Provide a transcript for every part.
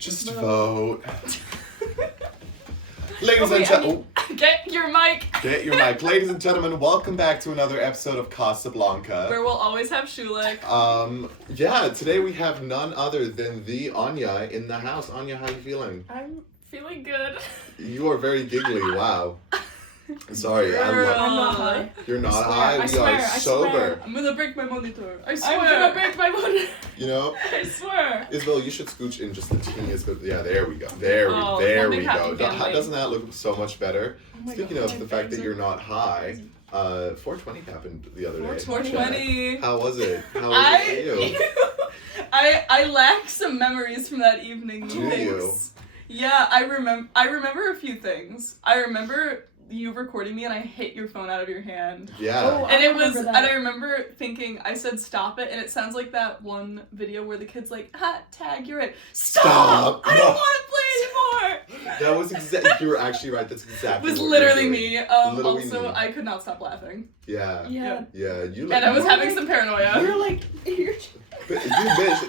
Just vote. Ladies and gentlemen, get your mic. Get your mic. Ladies and gentlemen, welcome back to another episode of Casa BLANCA. Where we'll always have Shulik. Today we have none other than the Anya in the house. Anya, how you feeling? I'm feeling good. You are very giggly, wow. Sorry, I'm not high. You're not high? We are sober. I'm gonna break my monitor. I swear. I'm gonna break my monitor. You know? I swear. Isabel, you should scooch in just the teeniest bit. Yeah, there we go. There we go. Doesn't that look so much better? Oh Speaking of the fact that you're not high, 420 happened the other day. 420. How was it? How was it for you? I lack some memories from that evening. Do you? Yeah, I remember a few things. I remember you recording me and I hit your phone out of your hand. Yeah. Oh, And I remember thinking, I said stop it, and it sounds like that one video where the kid's like, tag, you're it. Stop! I don't want to play anymore! That was exactly, you were actually right, that's exactly It was what literally you were me. Literally Also, me. I could not stop laughing. Yeah. Yeah. You And I was having like- some paranoia. You're like, you're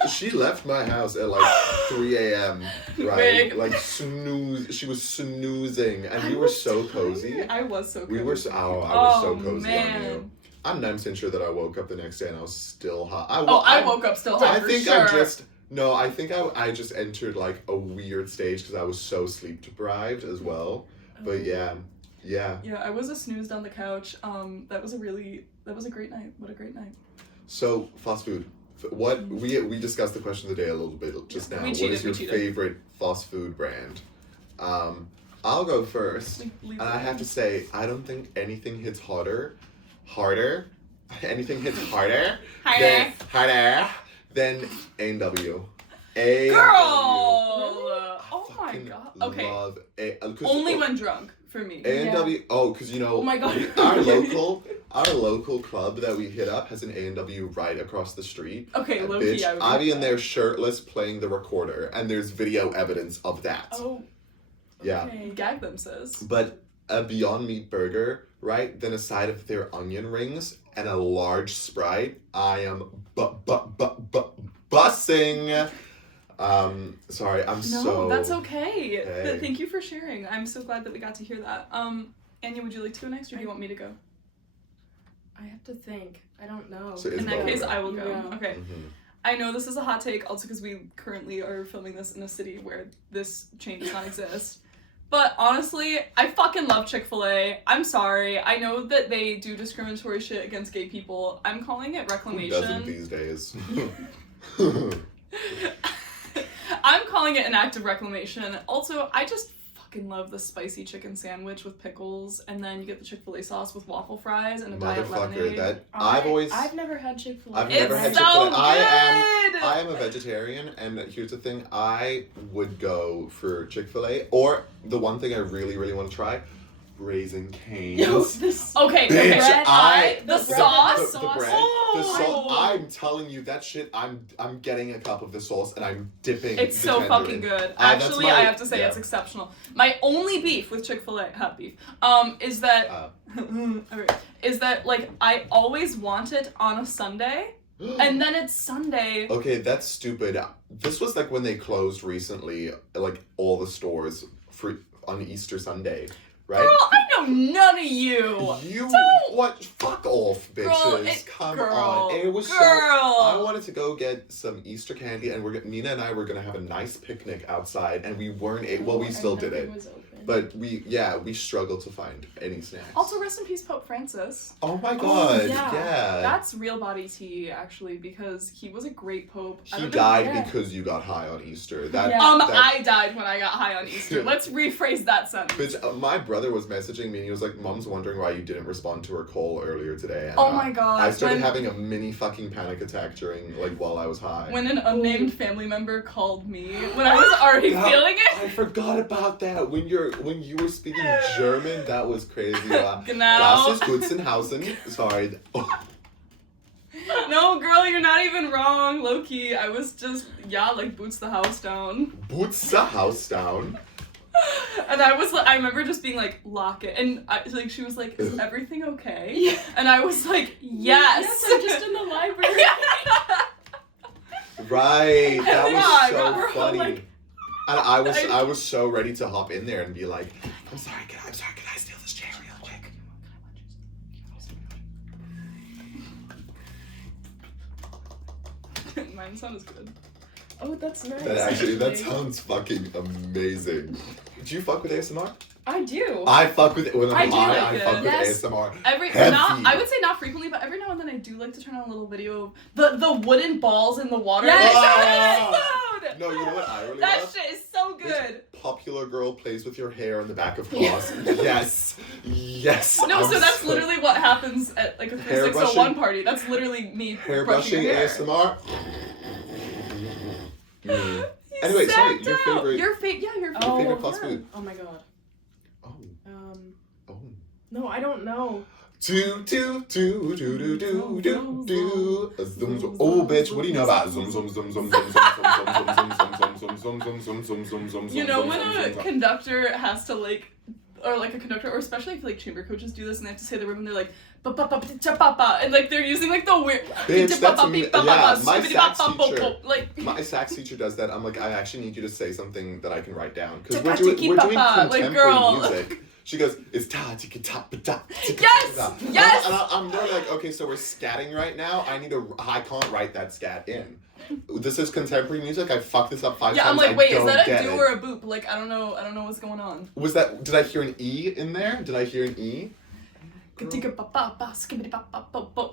she left my house at like 3 a.m. Right? Big. Like she was snoozing, and we were so cozy. I was so cozy. I was so cozy man. on you. I'm 9% sure that I woke up the next day and I was still hot. I woke up still hot. I for think sure. I think I just entered like a weird stage because I was so sleep deprived as well. But yeah. Yeah, I was a snoozed on the couch. That was a great night. What a great night. So fast food. What we discussed the question of the day a little bit just now. What is your favorite fast food brand? I'll go first, and I have to say I don't think anything hits harder. Anything hits harder than A&W. Girl! Oh my god. Okay. Love Only when drunk for me. A&W. Oh, because you know, Oh my God. our local club that we hit up has an A&W right across the street. Okay, low Bitch, key. I be in there shirtless playing the recorder, and there's video evidence of that. Oh. Yeah. Okay. Gag them, sis. But a Beyond Meat burger, right? Then a side of their onion rings and a large Sprite. I am bussing. Sorry, No, that's okay. Thank you for sharing. I'm so glad that we got to hear that. Anya, would you like to go next, or do you want me to go? I have to think. I don't know. So In that case, I will go. Yeah. Okay. Mm-hmm. I know this is a hot take, also because we currently are filming this in a city where this chain does not exist. But honestly, I fucking love Chick-fil-A. I'm sorry. I know that they do discriminatory shit against gay people. I'm calling it reclamation. Who doesn't these days? I'm calling it an act of reclamation. Also, I just fucking love the spicy chicken sandwich with pickles, and then you get the Chick-fil-A sauce with waffle fries and a diet lemonade. I've never had Chick-fil-A. I've never had It's so Chick-fil-A. good! I am a vegetarian, and here's the thing: I would go for Chick-fil-A, or the one thing I really, really want to try, Raising Cane's. Yo, this. Okay, Bitch, okay. the sauce. The bread, the sauce. I'm telling you, that shit. I'm getting a cup of the sauce and I'm dipping. It's the so tender fucking in. good. That's Actually, my- I have to say yeah. it's exceptional. My only beef with Chick-fil-A, is that is that like I always want it on a Sunday, and then it's Sunday. Okay, that's stupid. This was like when they closed recently, like all the stores on Easter Sunday. Right? Girl, I know none of you. You Don't. what? Fuck off, bitches! Girl, Come girl, on! It was girl. so. I wanted to go get some Easter candy, and Nina and I were gonna have a nice picnic outside, and we weren't. Well, we still did it, but we struggled to find any snacks. Also, rest in peace, Pope Francis. Oh my god! yeah. That's real body tea, actually, because he was a great pope. He died because you got high on Easter. I died when I got high on Easter. Let's rephrase that sentence. Bitch, my brother was messaging me and he was like, Mom's wondering why you didn't respond to her call earlier today. And oh my god. I started having a mini fucking panic attack while I was high. When an unnamed family member called me when I was already feeling it. I forgot about that. When you were speaking German, that was crazy. Genau. Das ist Gutzenhausen. Sorry. No, girl, you're not even wrong. Low key, I was just like boots the house down. Boots the house down. And I remember just being like, lock it. And she was like, is everything okay? Yeah. And I was like, yes. Yes, I'm just in the library. Right. That was so we're all funny. like, And I was so ready to hop in there and be like, I'm sorry, can I steal this chair real quick? Mine sounds good. Oh, that's nice. That sounds fucking amazing. Do you fuck with ASMR? I do. I fuck with it when I'm high. I it. fuck Yes. with ASMR. I would say not frequently, but every now and then I do like to turn on a little video of the wooden balls in the water. Yes. Explode! No, you know what I really That love? shit is so good. Popular girl plays with your hair in the back of class. Yes. Yes. No, I'm so that's literally what happens at like a Hair 3601 party. That's literally me hair brushing brushing your hair. ASMR. You Anyway, sorry, sacked your out. favorite. Your favorite. Your favorite fast food. Oh my god. Oh. Oh. No, I don't know. Do. Zoom, zoom. Oh, bitch, what do you know about zoom, zoom, zoom, zoom, zoom, zoom, zoom, zoom, zoom, zoom, zoom, zoom, zoom, zoom, zoom, You know zoom, when zoom, a zoom, zoom. conductor has to or like a conductor, or especially if like chamber coaches do this and they have to say the rhythm, they're like ba ba ba cha pa pa, and like they're using like the weird Bitch, that's me. Yeah, my sax skibbity-ba-ba-ba, teacher. like My sax teacher does that. I'm like, I actually need you to say something that I can write down because Taka-tiki we're doing papa, like, contemporary girl. music. She goes, it's ta tiki ta pa ta. Yes! Yes! And I'm literally like, okay, so we're scatting right now. I can't write that scat in. This is contemporary music. I fucked this up 5 yeah, times. I'm like, wait, is don't that a get do it. or a boop? Like, I don't know what's going on. Was that? Did I hear an E in there? Did I hear an E?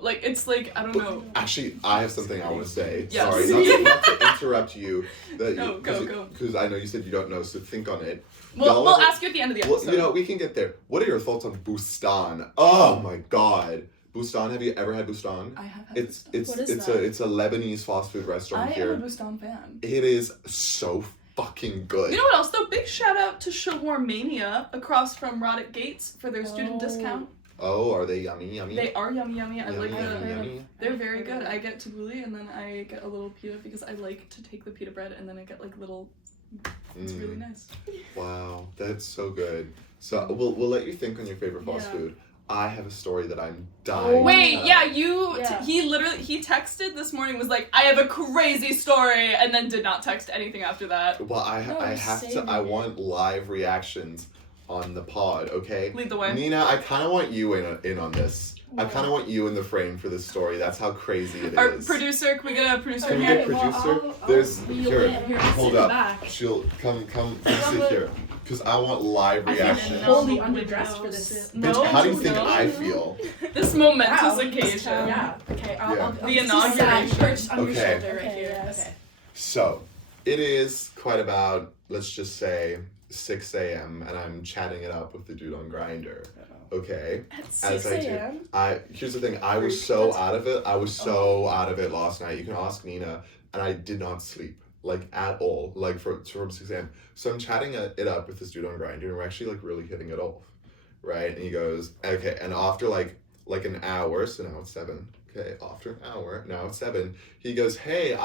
Like, it's like, I don't know. Actually, I have something I want to say. Yes. Sorry, not to interrupt you. No, go. Because I know you said you don't know, so think on it. We'll ask you at the end of the episode. Well, you know, we can get there. What are your thoughts on Bustan? Oh my god. Bustan, have you ever had Bustan? I have had It's What is it's that? a Lebanese fast food restaurant I here. am a Bustan fan. It is so fucking good. You know what else though? Big shout out to Shawarmania across from Roddick Gates for their student discount. Oh, are they yummy? They are yummy. I like the. yummy. They're very good. I get tabbouleh and then I get a little pita because I like to take the pita bread and then I get like little. It's really nice. Wow, that's so good. So we'll let you think on your favorite fast Yeah. food. I have a story that I'm dying. Wait, of. yeah, Yeah. he texted this morning, was like, I have a crazy story, and then did not text anything after that. Well, I have to. I want live reactions on the pod. Okay. Lead the way. Nina, I kind of want you in on this. I kind of want you in the frame for this story. That's how crazy it Our is. producer, can we get a producer Can we here? get producer? I'll There's wheel here. in. Here, Hold sit up. back. She'll come sit here. Because I want live reactions. Fully underdressed for this. Bitch, how do you think no. I feel? This momentous Wow. occasion. Yeah. Okay. I'll Yeah. I'll The just sit inauguration. perched on your Okay. shoulder right Okay, here. yes. Okay. So, it is quite about, let's just say, 6 a.m. and I'm chatting it up with the dude on Grindr. Okay? At As 6 I do. a.m.? Here's the thing, I was so out of it. I was so out of it last night. You can ask Nina. And I did not sleep. Like, at all. Like, from 6 a.m. So I'm chatting it up with this dude on Grindr and we're actually, like, really hitting it off. Right? And he goes, okay. And after, like an hour, so now it's 7. Okay, after an hour, now it's 7. He goes, hey,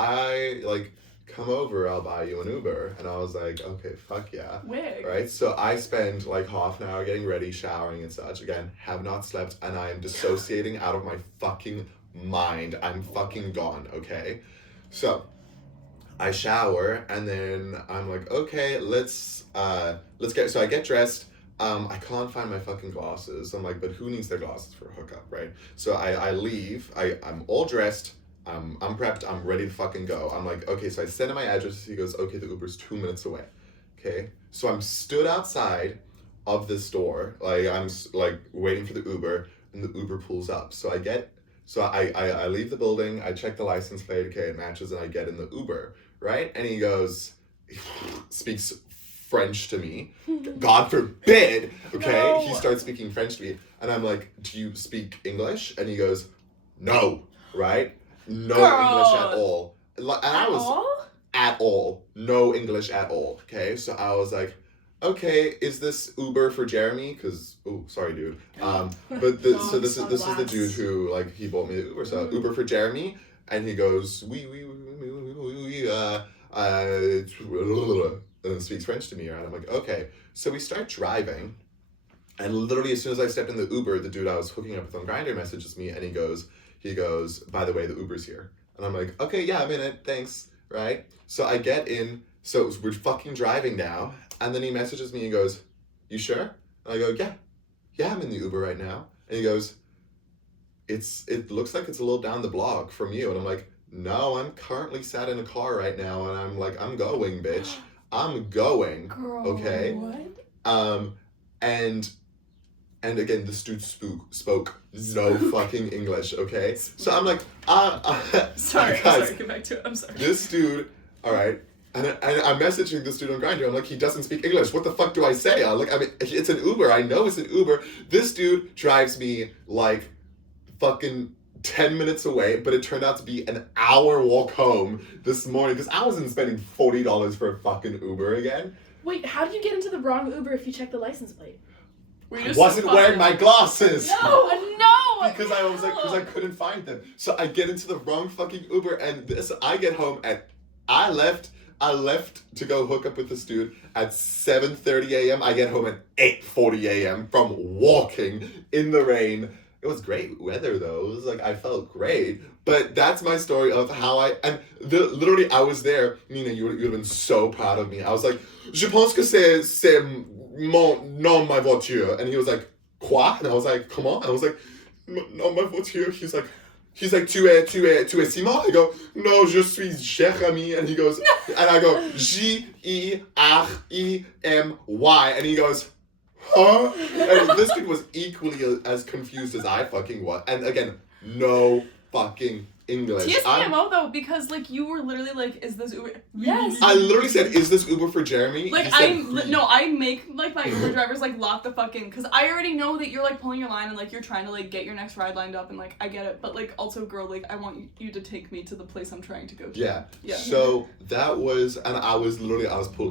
come over, I'll buy you an Uber. And I was like, okay, fuck yeah. Wig. Right? So I spend like half an hour getting ready, showering and such. Again, have not slept and I am dissociating out of my fucking mind. I'm fucking gone, okay? So I shower and then I'm like, okay, let's get, so I get dressed. I can't find my fucking glasses. I'm like, but who needs their glasses for a hookup, right? So I leave, I'm all dressed, I'm prepped, I'm ready to fucking go. I'm like, okay, so I send him my address. He goes, okay, the Uber's 2 minutes away. Okay, so I'm stood outside of the store, like I'm like waiting for the Uber, and the Uber pulls up. So I leave the building, I check the license plate, okay, it matches, and I get in the Uber, right? And he goes, speaks French to me. God forbid, okay? No. He starts speaking French to me, and I'm like, do you speak English? And he goes, no, right? No English at all. And I was at all. No English at all. Okay, so I was like, okay, is this Uber for Jeremy? Because, oh, sorry, dude. But so this is the dude who like he bought me the Uber. So Uber for Jeremy, and he goes, and speaks French to me, and I'm like, okay. So we start driving, and literally as soon as I stepped in the Uber, the dude I was hooking up with on Grindr messages me, and he goes, by the way, the Uber's here. And I'm like, okay, yeah, I'm in it, thanks, right? So I get in, So we're fucking driving now, and then he messages me and goes, "You sure?" And I go, "Yeah, I'm in the Uber right now." And he goes, "It looks like it's a little down the block from you." And I'm like, "No, I'm currently sat in a car right now," and I'm like, "I'm going, bitch. I'm going." Girl, okay. What? And again, this dude spoke no fucking English, okay? So I'm like, sorry, guys, get back to it. I'm sorry. this dude, all right, and I'm messaging this dude on Grindr. I'm like, he doesn't speak English. What the fuck do I say? I mean, it's an Uber. I know it's an Uber. This dude drives me like fucking 10 minutes away, but it turned out to be an hour walk home this morning because I wasn't spending $40 for a fucking Uber again. Wait, how did you get into the wrong Uber if you checked the license plate? I wasn't wearing my glasses. No. Because I couldn't find them. So I get into the wrong fucking Uber, and I get home at, I left to go hook up with this dude at 7:30 a.m. I get home at 8:40 a.m. from walking in the rain. It was great weather though. It was like, I felt great. But that's my story of how literally I was there. Nina, you would have been so proud of me. I was like, "Je pense que c'est non ma voiture." And he was like, "Quoi?" And I was like, "Come on." I was like, "Non ma voiture." He's like, "Tu es Simon?" I go, "No, je suis Jérémy." And he goes, and I go, "Jeremy." And he goes, "Huh?" And this dude was equally as confused as I fucking was. And again, no fucking English. TSPMO though, because like you were literally like, "Is this Uber?" Yes. I literally said, "Is this Uber for Jeremy?" Like I make like my Uber drivers like lock the fucking, because I already know that you're like pulling your line and like you're trying to like get your next ride lined up, and like I get it, but like also, girl, like I want you to take me to the place I'm trying to go to. Yeah. So that was, and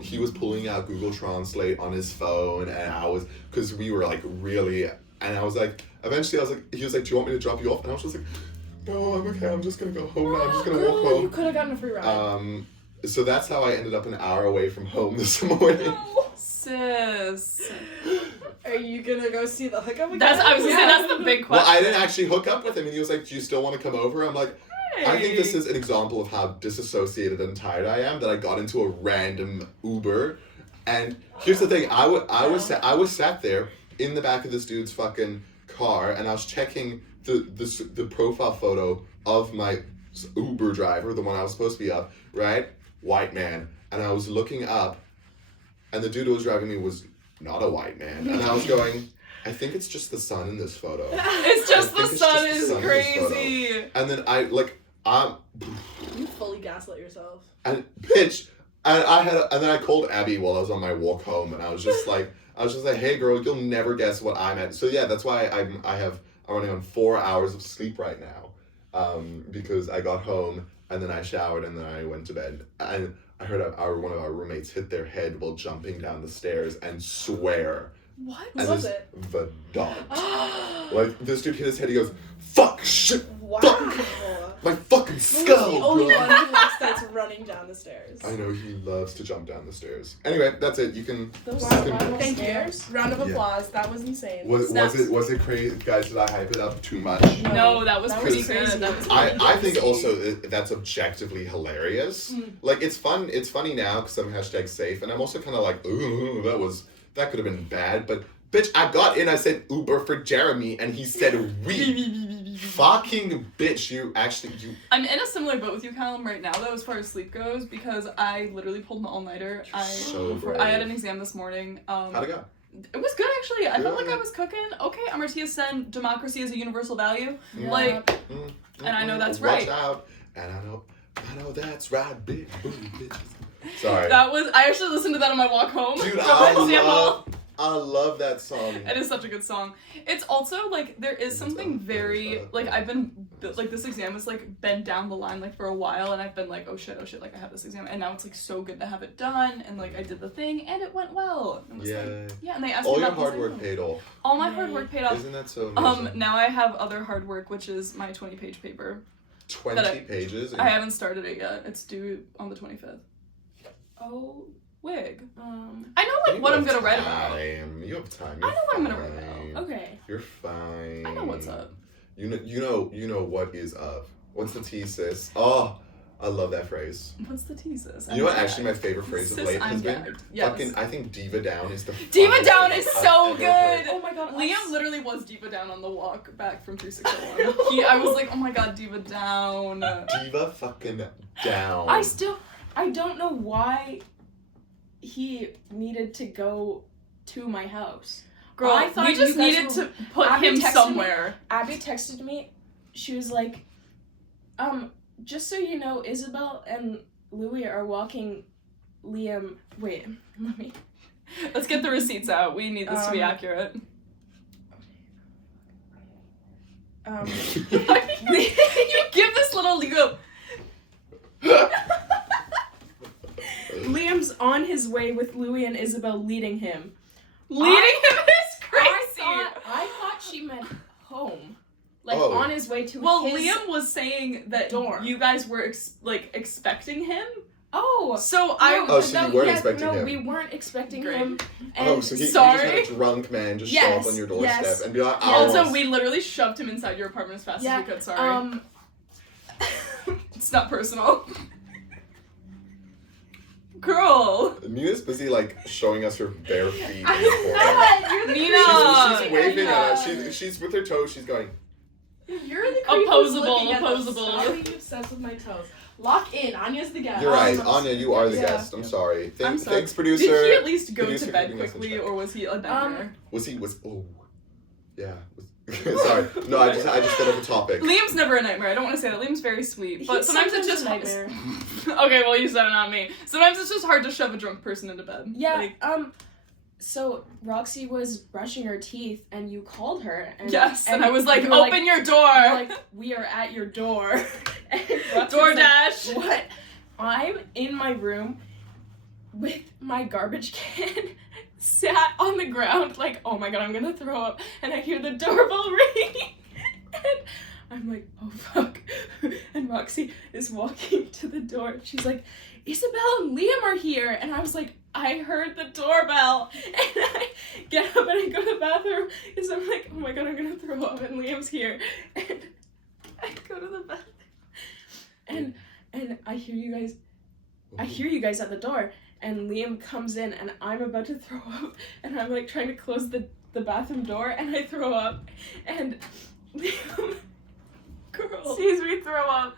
he was pulling out Google Translate on his phone, and because we were like really, and I was like, eventually I was like, he was like, "Do you want me to drop you off?" And I was just like, "No, I'm okay. I'm just gonna go home now. I'm just gonna walk home." You could have gotten a free ride. So that's how I ended up an hour away from home this morning. No, sis. Are you gonna go see the hookup again? I was gonna say that's the big question. Well, I didn't actually hook up with him, and he was like, "Do you still want to come over?" I'm like, Hey. I think this is an example of how disassociated and tired I am that I got into a random Uber. And here's the thing, I was sat there in the back of this dude's fucking car, and I was checking the profile photo of my Uber driver, the one I was supposed to be of, right? White man. And I was looking up, and the dude who was driving me was not a white man. And I was going, I think it's just the sun in this photo. It's just the sun is crazy. And then You fully gaslit yourself. And bitch, and then I called Abby while I was on my walk home, and I was just like, "Hey girl, you'll never guess what I'm at." So yeah, that's why I'm running on 4 hours of sleep right now, because I got home and then I showered and then I went to bed, and I heard one of our roommates hit their head while jumping down the stairs and swear. What? And was it? Verdant. Like this dude hit his head. He goes, "Fuck, shit, Wow. fuck, my fucking skull." He's the only one who starts running down the stairs. I know, he loves to jump down the stairs. Anyway, that's it. You can. Thank you. Round of applause. That was insane. Was it crazy, guys? Did I hype it up too much? No, that was pretty crazy. good. I think also that's objectively hilarious. Like it's fun. It's funny now because I'm hashtag safe, and I'm also kind of like, ooh, that could have been bad, but. Bitch, I got in, I said Uber for Jeremy, and he said we. Fucking bitch, you. I'm in a similar boat with you, Callum, right now, though, as far as sleep goes, because I literally pulled an all-nighter. I had an exam this morning. How'd it go? It was good, actually. I felt like I was cooking. Okay, Amartya Sen, democracy is a universal value. Yeah. And I know that's right. Watch out. And I know that's right, bitch. Sorry. I actually listened to that on my walk home. Dude, I love that song. It is such a good song. It's also like there is something very like I've been like this exam has like been down the line like for a while, and I've been like oh shit like I have this exam, and now it's like so good to have it done, and like I did the thing and it went well. And and they asked all me your about hard work paid off. All my hard work paid off. Isn't that so amazing? Now I have other hard work, which is my 20-page paper. 20 pages? I haven't started it yet. It's due on the 25th. Oh. Wig. I know like what I'm gonna write about. You have time. I know what I'm gonna write about. Okay. You're fine. I know what's up. You know what is up. What's the tea, sis? Oh, I love that phrase. What's the teases? You know what? Actually, my favorite phrase of late has been yes. fucking. I think Diva Down is the. Diva Down is so good. Oh my god, Liam literally was Diva Down on the walk back from 3601. I was like, oh my god, Diva Down. Diva fucking down. I don't know why he needed to go to my house. Girl, I thought we just you guys needed were- to put Abby him texted somewhere. Abby texted me. She was like, just so you know, Isabel and Louie are walking Liam. Wait, let me. Let's get the receipts out. We need this to be accurate. You give this little Lego. Liam's on his way with Louie and Isabel leading him. Leading him is crazy. I thought she meant home. Like, Oh. on his way to his... Liam was saying that dorm. you guys were expecting him. Oh! So I. Oh, so you weren't expecting him. No, we weren't expecting Great. him. Oh, And so he just Sorry? had a drunk man just show up on your doorstep yes, and be like, yes. Also, we literally shoved him inside your apartment as fast as we could. Sorry. It's not personal. Girl. Nina's busy like showing us her bare feet. in the I'm corner. not! You're the Nina! She's waving at us. She's with her toes. She's going. You're the creep who's looking at them. Opposable. Stop being obsessed with my toes. Lock in. Anya's the guest. You're right, Anya. You are the yeah. guest. I'm sorry. I'm sorry. Thanks, producer. Did he at least go Producer to bed keeping us in quickly, check. or was he a nightmare? Oh, yeah. Sorry. No, I just set up a topic. Liam's never a nightmare. I don't want to say that. Liam's very sweet, but He's sometimes it's just a nightmare. Okay, well you said it, not me. Sometimes it's just hard to shove a drunk person into bed. Yeah, Like, so Roxy was brushing her teeth and you called her. And, yes, and I was like, you were open your door. you were like, we are at your door. And Roxy was DoorDash. like, what? I'm in my room with my garbage can sat on the ground like, oh my god, I'm gonna throw up. And I hear the doorbell ring. And I'm like, oh fuck. And Roxy is walking to the door. She's like, Isabel and Liam are here. And I was like, I heard the doorbell. And I get up and I go to the bathroom because I'm like, oh my god, I'm gonna throw up and Liam's here. And I go to the bathroom and I hear you guys at the door. And Liam comes in and I'm about to throw up and I'm like trying to close the bathroom door and I throw up and Liam sees me throw up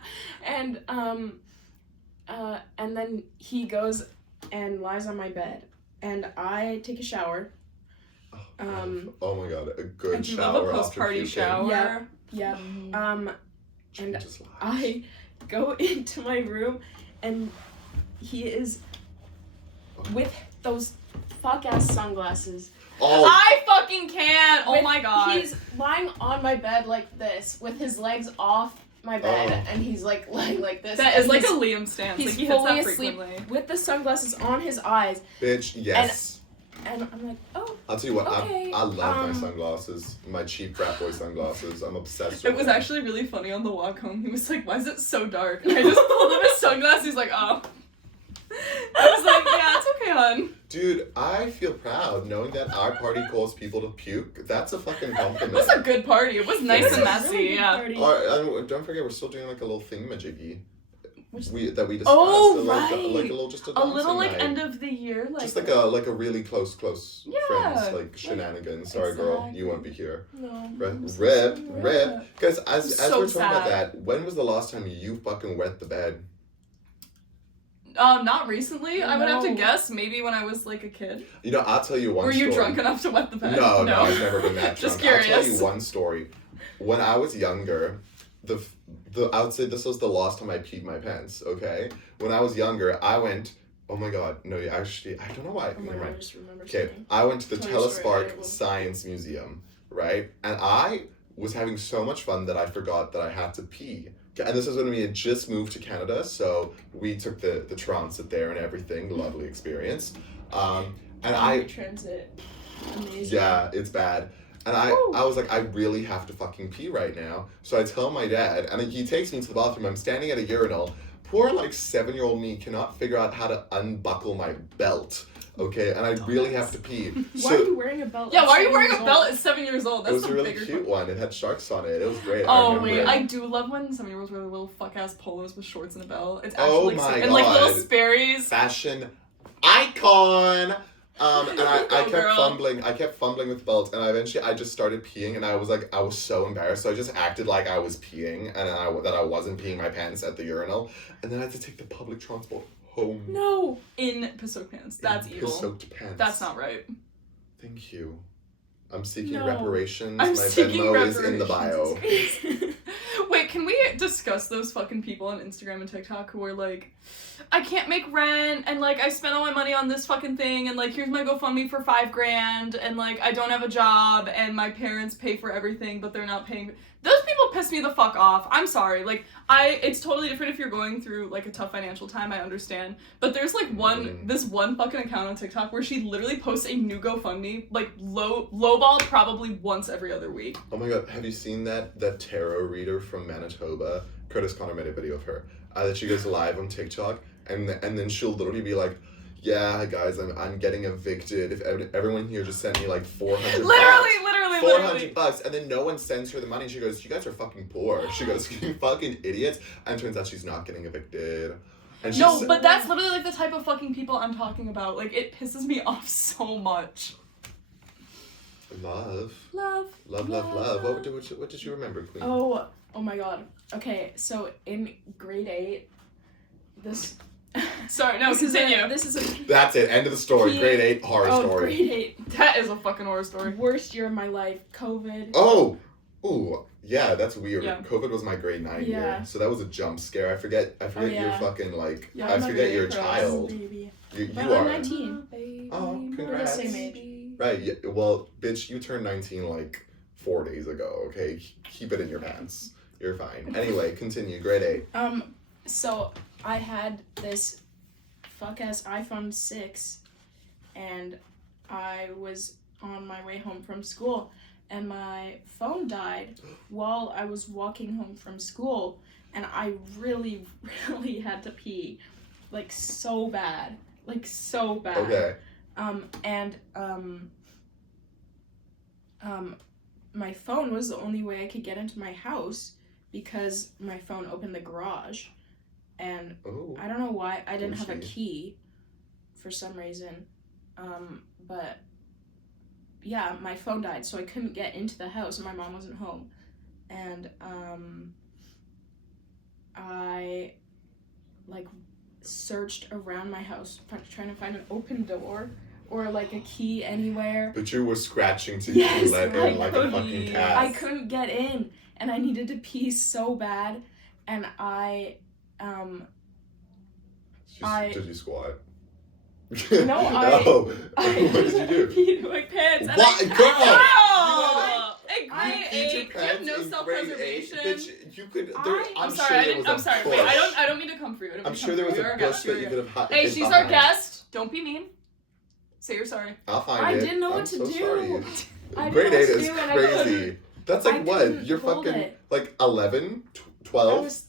and then he goes and lies on my bed and I take a shower. Oh my god, a good I do shower love a after post-party puking. shower. Yeah. She And just lied. I go into my room and he is with those fuck-ass sunglasses. Oh, I fucking can't. Oh With- my god. He's lying on my bed like this, with his legs off my bed, and he's like lying like this. That and is like a he's- Liam stance. He's Like he hits fully that asleep frequently. with the sunglasses on his eyes, bitch, yes. and I'm like, oh, I'll tell you what, okay, I love my sunglasses, my cheap frat boy sunglasses. I'm obsessed with It was them. actually really funny on the walk home. He was like, why is it so dark? And I just pulled up his sunglasses. He's like, oh. I was like, yeah, it's okay, hon. Dude, I feel proud knowing that our party calls people to puke. That's a fucking It compliment. was a good party. It was nice It was and a messy, really good yeah. party. Don't forget, we're still doing like a little thingamajiggy Which- that we discussed. Oh, so like, right. like a little, just a little dancing like night. end of the year, like Just like a really close Yeah, friends, like shenanigans. Sorry, girl, you won't be here. No. Rip, I'm so rip, sorry. rip. Because as So we're talking about sad. that, when was the last time you fucking wet the bed? Not recently. I would have to No. guess maybe when I was like a kid. You know, I'll tell you one Were story. you drunk enough to wet the bed? No, I've never been that drunk. Just I'll tell curious. you one story. When I was younger, I would say this was the last time I peed my pants, okay? When I was younger, I went, oh my god, no, actually, I don't know why. Oh my Never god, I mind. just remember Okay, something. I went to the Tell your story, Telespark I will. Science Museum, right? And I was having so much fun that I forgot that I had to pee. And this is when we had just moved to Canada, so we took the transit there and everything, lovely experience. And Transit. Amazing. yeah, it's bad. And I was like, I really have to fucking pee right now. So I tell my dad, and then he takes me to the bathroom. I'm standing at a urinal. Poor, like, 7-year-old me cannot figure out how to unbuckle my belt. okay? And I really have to pee. Why are you wearing a belt? Yeah, why are you wearing a belt at 7 years old? That's it was the a really bigger cute one. It had sharks on it. It was great. Oh wait, I do love when 7-year-olds wear little fuck ass polos with shorts and a belt. It's actually Oh like, my and like little God. Sperry's. Fashion icon. And I Go, kept girl. fumbling. I kept fumbling with the belt, and I just started peeing, and I was so embarrassed. So I just acted like I was peeing, and that I wasn't peeing my pants at the urinal, and then I had to take the public transport home. No, in piss-soaked pants. That's evil. Piss-soaked pants. That's not right. Thank you. I'm seeking No. reparations. I'm My seeking Venmo is in the reparations. bio. Wait, can we discuss those fucking people on Instagram and TikTok who are like, I can't make rent, and like I spent all my money on this fucking thing, and like here's my GoFundMe for $5,000, and like I don't have a job, and my parents pay for everything, but they're not paying. Those people piss me the fuck off. I'm sorry. Like it's totally different if you're going through like a tough financial time. I understand, but there's like this one fucking account on TikTok where she literally posts a new GoFundMe, like lowball probably once every other week. Oh my God, have you seen that tarot reader from Manitoba? Curtis Connor made a video of her. That she goes live on TikTok, and then she'll literally be like, yeah, guys, I'm getting evicted. If everyone here just sent me like $400. Literally. $400, and then no one sends her the money. She goes, you guys are fucking poor. She goes, you fucking idiots. And it turns out she's not getting evicted. And No, but that's literally like the type of fucking people I'm talking about. Like it pisses me off so much. Love. Love. What did you remember, Queen? Oh my God. Okay, so in grade 8, this. Sorry, no, continue. This is a. That's it. End of the story. Grade 8 horror story. Grade 8. That is a fucking horror story. Worst year of my life. COVID. Oh. Ooh. Yeah, that's weird. Yeah. COVID was my grade 9 year, Yeah. so that was a jump scare. I forget yeah. you're fucking like. Yeah, I I'm a forget you're a baby. child. Baby. You But are. I'm 19. Oh, We're the congrats. same age. Right. Yeah, well, bitch, you turned 19 like 4 days ago. Okay, keep it in your pants. You're fine. Anyway, continue. Grade 8. So I had this fuck-ass iPhone 6, and I was on my way home from school, and my phone died while I was walking home from school, and I really, really had to pee, like, so bad. Okay. My phone was the only way I could get into my house because my phone opened the garage, and Oh. I don't know why I didn't have a Oopsie. key for some reason, but yeah, my phone died, so I couldn't get into the house, and my mom wasn't home, and I like searched around my house trying to find an open door or like a key anywhere. But you were scratching to Yes, let I in like a couldn't. fucking cat. I couldn't get in, and I needed to pee so bad, and Did you squat? No, No. What did you do? peed in my pants. And What? Girl! In grade 8, you have no self-preservation. Bitch, you could. I'm sorry. I'm sorry. Wait, I don't mean to come for you. I'm sure there was a bush that you could have hot. Hey, she's our guest. Don't be mean. Say you're sorry. I'll find it. I didn't know I'm what to so do. Sorry. I Grade didn't know 8 what to is do, and I crazy. couldn't- That's like I what? didn't You're hold fucking it. like 11, I 12? was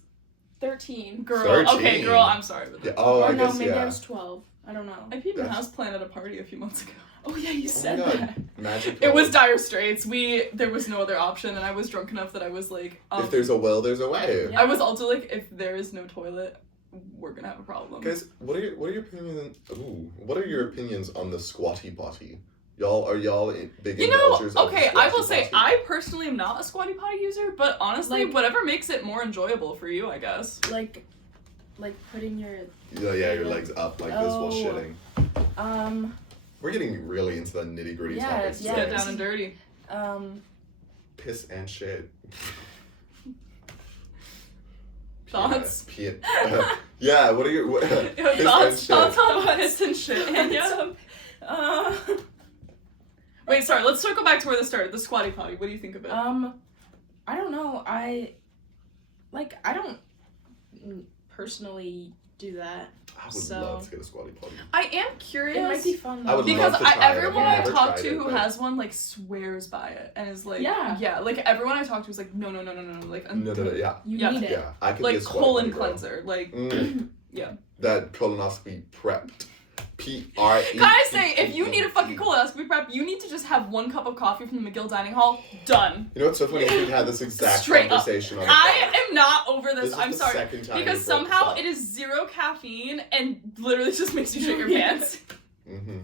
13. Girl. 13. Okay, girl. I'm sorry. But Yeah. Oh, Or I no, guess maybe yeah. I was 12. I don't know. I peed in a That's- houseplant at a party a few months ago. Oh yeah, you Oh said my God. that. Magic. It was dire straits. There was no other option, and I was drunk enough that I was like, If there's a will, there's a way. Yeah. I was also like, if there is no toilet, we're gonna have a problem. Guys, what are your opinions? What are your opinions on the squatty potty? Are y'all big You know, indulgers of the okay, I will squatty say, potty? I personally am not a squatty potty user, but honestly, Like- whatever makes it more enjoyable for you, I guess. Like putting your Yeah, your legs up like this while Oh. shitting. We're getting really into the nitty gritty Yeah, topics. yeah. Get today. down and dirty. Piss and shit. Thoughts? Yeah, what are your piss and Thoughts shit. on piss and shit, Anya? Wait, sorry, let's circle back to where this started, the squatty potty. What do you think of it? I don't know. I don't personally do that. I would So- love to get a squatty potty. I am curious. It might be fun I though. would Because love to try it. everyone I've I've never talked tried to it, who but- has one, like, swears by it and is like, Yeah. like, everyone I talked to is like, no, like, No, yeah. You Yeah. need it. Yeah, I could be like, a squatty colon potty girl. cleanser, like, Mm. yeah. That colonoscopy prepped. P-R-E. Can I say, if you need a fucking colonoscopy prep, you need to just have 1 cup of coffee from the McGill Dining Hall. Done. You know what's so funny? We had this exact Straight conversation up. on the I am not over this. This is I'm the sorry. second time Because you brought this somehow up. it is 0 caffeine and literally just makes you shit your pants. Mm-hmm.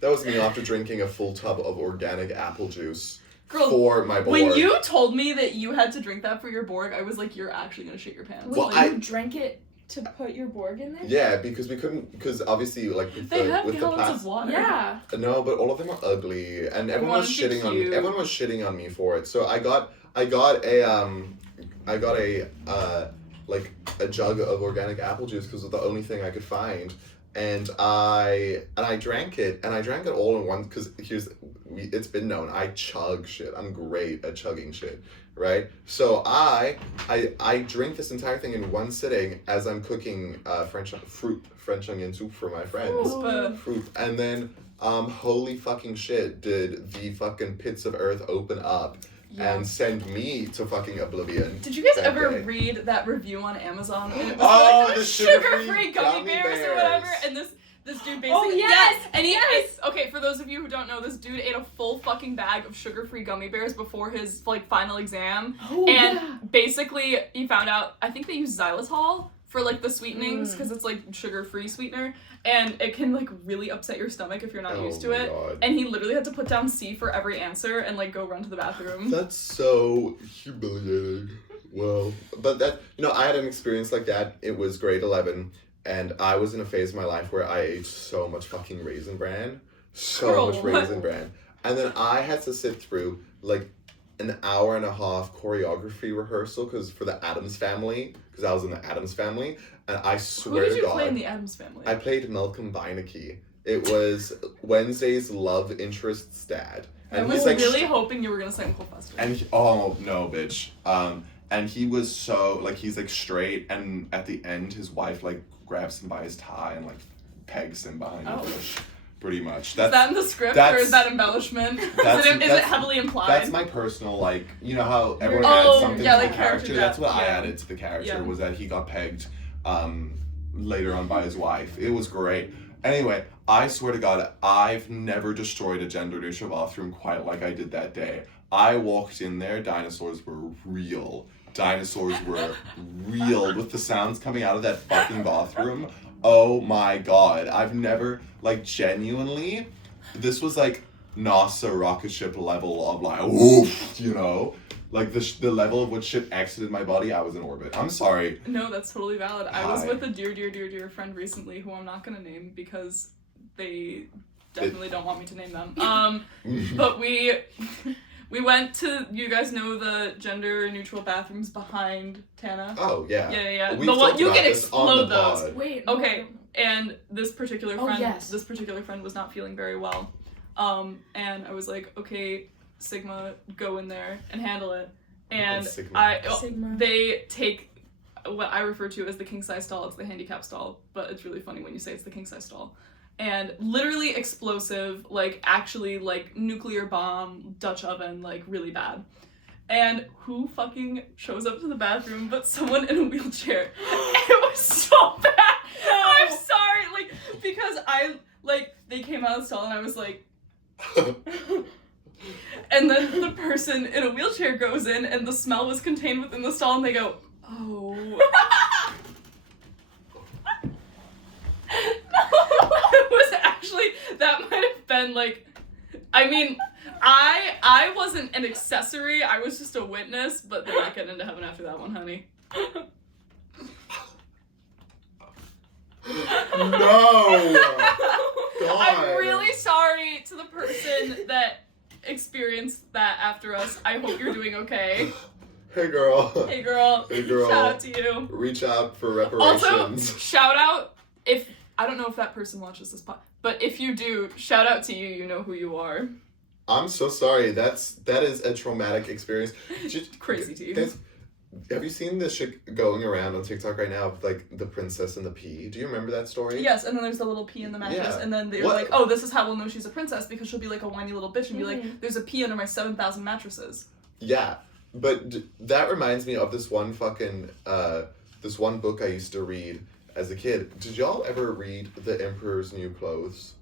That was me after drinking a full tub of organic apple juice. Girl, for my Borg. when you told me that you had to drink that for your Borg, I was like, you're actually gonna shit your pants. Wait, Well, you drank it to put your Borg in there? Yeah, because we couldn't, because obviously, like, with They the, have with the gallons of water. Yeah. No, but all of them are ugly, and everyone was wanted to be shitting on me. cute. Everyone was shitting on me for it. So I got a like a jug of organic apple juice because it was the only thing I could find, and I drank it, and I drank it all in one. Because it's been known I chug shit. I'm great at chugging shit, right? So I drink this entire thing in one sitting as I'm cooking French onion soup for my friends. Fruit, and then holy fucking shit, did the fucking pits of earth open up and send me to fucking oblivion. Did you guys that ever day. read that review on Amazon? And it was Oh, like the sugar-free gummy bears or whatever, and this dude basically and he okay, for those of you who don't know, this dude ate a full fucking bag of sugar-free gummy bears before his like final exam. Basically he found out, I think they use xylitol for like the sweetenings because it's like sugar-free sweetener, and it can like really upset your stomach if you're not used to it. God. And he literally had to put down C for every answer and like go run to the bathroom. That's so humiliating. Well, but that, I had an experience like that. It was grade 11, and I was in a phase of my life where I ate so much fucking Raisin Bran. And then I had to sit through like an hour and a half choreography rehearsal for the Addams Family, because I was in the Addams Family, and I swear to God. Who did you play in the Addams Family? I played Malcolm Beinecke. It was Wednesday's love interest's dad. And I was he's like really hoping you were gonna say Uncle Fester. And oh no, bitch. And he was so like, he's like straight, and at the end his wife like grabs him by his tie and like pegs him behind the bush. Pretty much. Is that in the script, or is that embellishment? Is it heavily implied? That's my personal, like, you know how everyone adds something to like the character? That's what I yeah. added to the character, was that he got pegged later on by his wife. It was great. Anyway, I swear to God, I've never destroyed a gender-neutral bathroom quite like I did that day. I walked in there, dinosaurs were real. With the sounds coming out of that fucking bathroom. Oh my God, I've never, like, genuinely, this was like NASA rocket ship level of like, woof, like the level of which shit exited my body. I was in orbit. I'm sorry. No, that's totally valid. I was with a dear friend recently who I'm not gonna name because they definitely don't want me to name them. But we went to, you guys know the gender neutral bathrooms behind Tana? Oh, yeah. Yeah. We've The one talked you about can this on explode the those. pod. Wait. Okay, and this particular friend, yes. was not feeling very well. And I was like, okay, Sigma, go in there and handle it. And Sigma. They take what I refer to as the king size stall. It's the handicap stall, but it's really funny when you say it's the king size stall. And literally explosive, like actually like nuclear bomb, Dutch oven, like really bad. And who fucking shows up to the bathroom but someone in a wheelchair? It was so bad. No. I'm sorry, like, because they came out of the stall and I was like, and then the person in a wheelchair goes in and the smell was contained within the stall and they go, oh. It was actually, that might have been like, I mean, I wasn't an accessory, I was just a witness, but they're not getting into heaven after that one, honey. No! God. I'm really sorry to the person that experienced that after us. I hope you're doing okay. Hey girl. Hey girl. Shout out to you. Reach out for reparations. Also, shout out if, I don't know if that person watches this pod, but if you do, shout out to you, you know who you are. I'm so sorry. That is a traumatic experience. Crazy to you. Guys, have you seen this shit going around on TikTok right now of like the princess and the pea? Do you remember that story? Yes, and then there's the little pea in the mattress, and then they're like, oh, this is how we'll know she's a princess, because she'll be like a whiny little bitch and be like, there's a pea under my 7,000 mattresses. Yeah, but that reminds me of this one fucking, this one book I used to read, as a kid. Did y'all ever read The Emperor's New Clothes?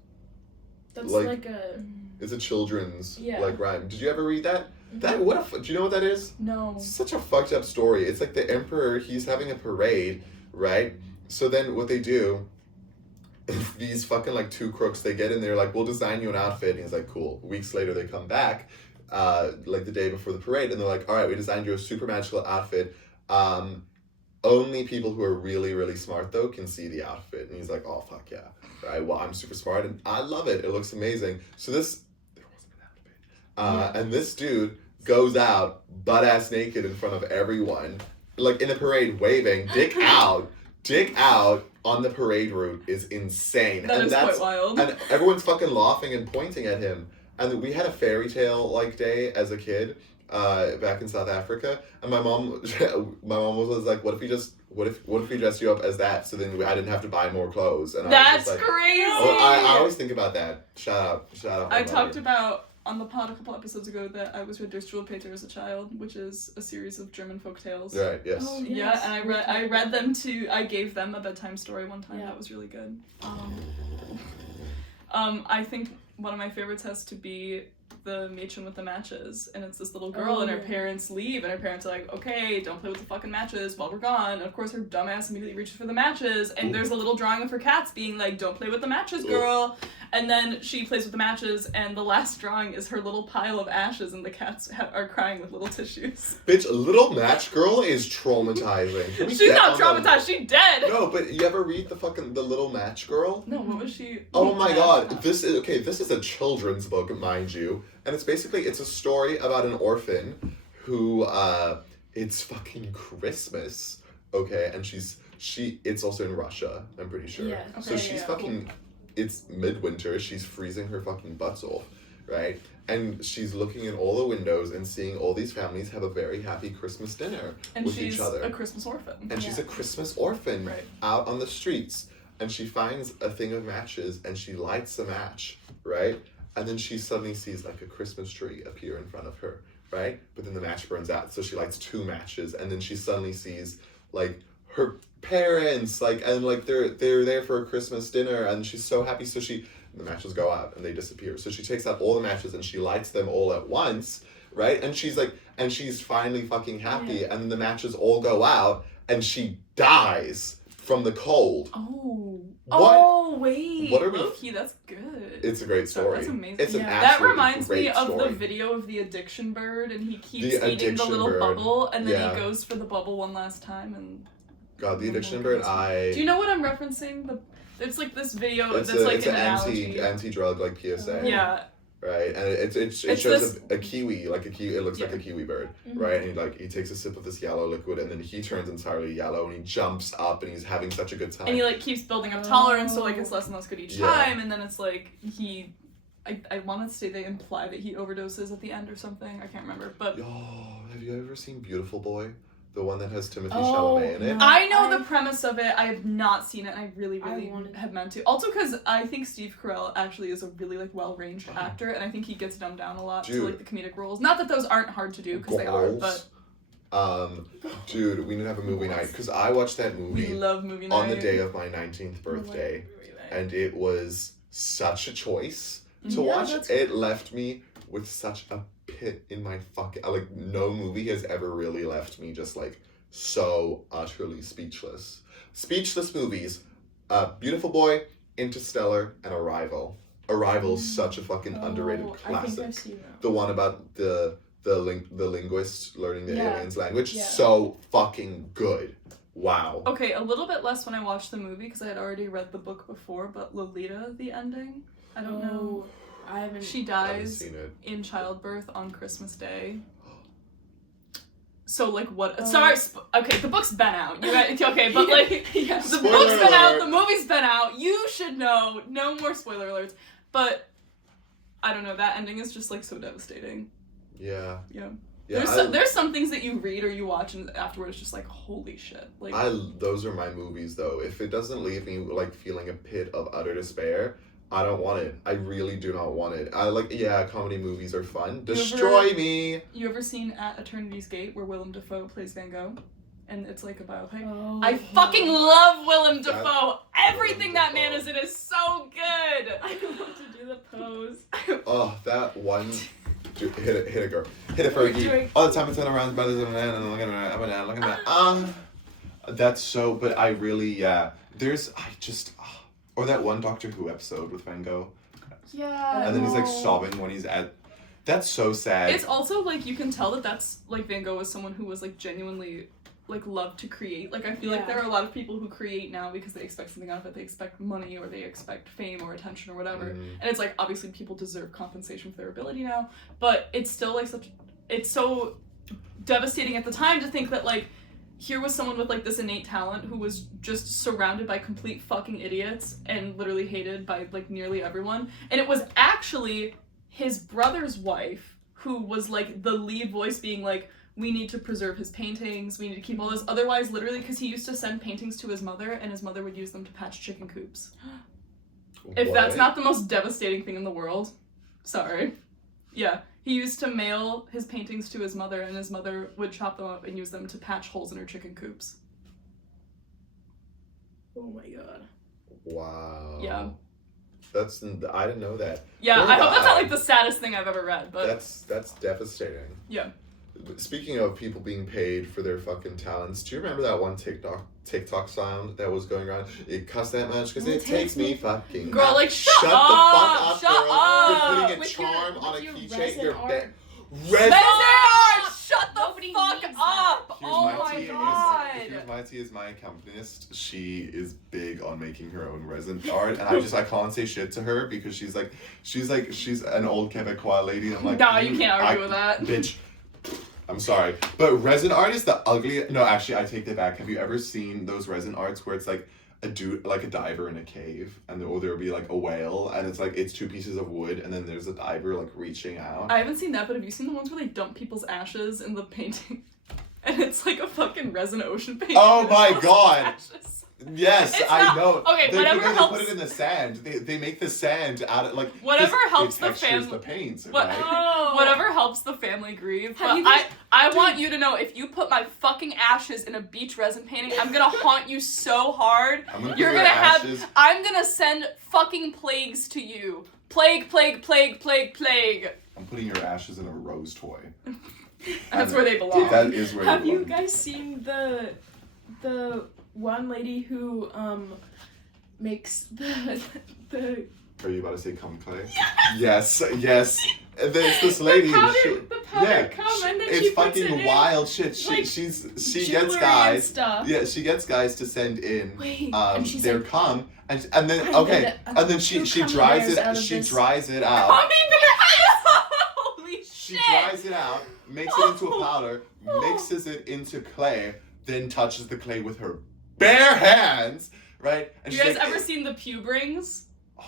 That's like a... It's a children's Yeah. like rhyme. Did you ever read that? Mhm. Do you know what that is? No. It's such a fucked up story. It's like the emperor, he's having a parade, right? So then what they do, these fucking like two crooks, they get in there like, we'll design you an outfit. And he's like, cool. Weeks later they come back, like the day before the parade, and they're like, all right, we designed you a super magical outfit. Only people who are really, really smart though can see the outfit. And he's like, oh fuck yeah. Right? Well, I'm super smart and I love it. It looks amazing. So there wasn't an outfit. And this dude goes out butt-ass naked in front of everyone, like in a parade waving, dick out on the parade route is insane. That's quite wild. And everyone's fucking laughing and pointing at him. And we had a fairy tale like day as a kid, back in South Africa, and my mom was like, what if we dressed you up as that, so then I didn't have to buy more clothes? And That's I was like, crazy. oh, I always think about that. Shout out. I talked about on the pod a couple episodes ago that I was read Der Struwelpeter as a child, which is a series of German folk tales. Right. Yes. Oh, Yeah, yes. and I read them to. I gave them a bedtime story one time. Yeah. That was really good. I think one of my favorites has to be the Mädchen with the matches, and it's this little girl and her parents leave, and her parents are like, okay, don't play with the fucking matches while we're gone. And of course her dumbass immediately reaches for the matches, and there's a little drawing of her cats being like, don't play with the matches, girl. And then she plays with the matches, and the last drawing is her little pile of ashes, and the cats are crying with little tissues. Bitch, Little Match Girl is traumatizing. She's not traumatized, she's dead! No, but you ever read the Little Match Girl? No, what was she? Oh my god, this is a children's book, mind you. And it's a story about an orphan who, it's fucking Christmas, okay? And it's also in Russia, I'm pretty sure. Yeah. So Okay, she's yeah, fucking, it's midwinter, she's freezing her fucking butts off, right? And she's looking in all the windows and seeing all these families have a very happy Christmas dinner with each other. And she's a Christmas orphan. And she's a Christmas orphan out on the streets. And she finds a thing of matches and she lights a match, right? And then she suddenly sees like a Christmas tree appear in front of her, right? But then the match burns out. So she lights 2 matches, and then she suddenly sees like her parents, and they're there for a Christmas dinner, and she's so happy. So the matches go out and they disappear. So she takes out all the matches and she lights them all at once, right? And she's finally fucking happy, and then the matches all go out and she dies from the cold. Oh. What? Oh, wait. What are we... Low-key, that's good. It's a great story. That's amazing. It's an that absolutely reminds great me of story. the video of the addiction bird, and he keeps The eating the addiction little bird. bubble, and then Yeah. he goes for the bubble one last time, and... God, the Oh, addiction goodness. bird, Do you know what I'm referencing? It's like this video It's that's like it's an an analogy. anti-drug like PSA. Yeah. Right, and it It's shows this- a kiwi, like a kiwi. It looks like Yeah. a kiwi bird, Mhm. right? And he takes a sip of this yellow liquid, and then he turns entirely yellow, and he jumps up, and he's having such a good time. And he like keeps building up tolerance, so like it's less and less good each Yeah. time, and then it's like I want to say they imply that he overdoses at the end or something. I can't remember, but Oh, have you ever seen Beautiful Boy? The one that has Timothy Oh, Chalamet in it? no. I know the premise of it. I have not seen it, and I really wanted have meant to. Also, because I think Steve Carell actually is a really like well-ranged actor, and I think he gets dumbed down a lot to like the comedic roles. Not that those aren't hard to do, because they are, but Dude, we need to have a movie night, because I watched that we movie love movie night. on the day of my 19th birthday, and it was such a choice to watch. It left me with such a pit in my fucking... Like, no movie has ever really left me just, like, so utterly speechless. Speechless movies. Beautiful Boy, Interstellar, and Arrival. Arrival is such a fucking underrated I think classic. I've seen that. The one about the linguist learning the aliens' language. Yeah. So fucking good. Wow. Okay, a little bit less when I watched the movie, because I had already read the book before, but Lolita, the ending, I don't know. I haven't. She I haven't dies seen it. in childbirth on Christmas Day. So like what? Oh. Sorry. Okay, the book's been out. You guys, okay, but like Yeah. the Spoiler book's been out. alert. The movie's been out. You should know. No more spoiler alerts. But I don't know. That ending is just like so devastating. Yeah. Yeah. Yeah. There's some things that you read or you watch and afterwards just like holy shit. Like Those are my movies though. If it doesn't leave me like feeling a pit of utter despair, I don't want it. I really do not want it. Comedy movies are fun. Destroy me. You ever seen At Eternity's Gate where Willem Dafoe plays Van Gogh? and it's like a biopic. Oh, I fucking love Willem Dafoe. Everything that man is in is so good. I want to do the pose. Oh, that one. Dude, hit it, girl. Hit it, Fergie. All the time it's around, brothers and then look at that. That's so. But I really, or that one Doctor Who episode with Van Gogh. Yeah. And then he's like sobbing when he's at. That's so sad. It's also like you can tell that that's like Van Gogh was someone who was like genuinely like loved to create. Like I feel like there are a lot of people who create now because they expect something out of it. They expect money or they expect fame or attention or whatever. And it's like obviously people deserve compensation for their ability now, but it's still like it's so devastating at the time to think that like here was someone with like this innate talent who was just surrounded by complete fucking idiots and literally hated by like nearly everyone. And it was actually his brother's wife who was like the lead voice being like, we need to preserve his paintings, we need to keep all this. Otherwise, literally, because he used to send paintings to his mother and his mother would use them to patch chicken coops. If that's not the most devastating thing in the world, sorry. Yeah, he used to mail his paintings to his mother and his mother would chop them up and use them to patch holes in her chicken coops. Oh my god. Wow. Yeah. I didn't know that. Yeah, I hope that's not like the saddest thing I've ever read, but that's devastating. Yeah. Speaking of people being paid for their fucking talents, do you remember that one TikTok sound that was going around? It costs that much because it takes me fucking. Girl, like shut the up, fuck up, shut girl. up. You're putting a With charm your- on a with your keychain. resin You're art. resin. Shut the Nobody fuck needs up! that. Oh my god! Here's my tea is my accompanist. She is big on making her own resin art, and I can't say shit to her because she's an old Quebecois lady. I'm like, nah, you can't argue with that, bitch. I'm sorry, but resin art is the ugliest. No, actually, I take that back. Have you ever seen those resin arts where it's like a dude, like a diver in a cave, and there will be like a whale, and it's like it's two pieces of wood, and then there's a diver like reaching out. I haven't seen that, but have you seen the ones where they dump people's ashes in the painting? And it's like a fucking resin ocean painting. Oh my god! Ashes. Yes, I know. Okay, whatever they helps. put it in the sand. They make the sand out of like whatever helps the family. family. The paint, What, right? Whatever helps the family grieve. Have But you guys- I want you to know if you put my fucking ashes in a beach resin painting, I'm gonna haunt you so hard. You're gonna have. I'm gonna send fucking plagues to you. Plague, plague, plague, plague, plague. I'm putting your ashes in a rose toy. That's where they belong. That is where. Have they belong. you guys seen the one lady who makes the Are you about to say cum clay? Yes, yes. There's this lady. the powder cum, and then it's she puts fucking it in, wild shit. She like, gets jewelry guys. and stuff. Yeah, she gets guys to send in and she's their like, cum, and then and then she dries it out. Holy She shit! dries it out, makes it into a powder, mixes it into clay, then touches the clay with her bare hands, right? And You she's guys like, ever seen the pube rings? Oh,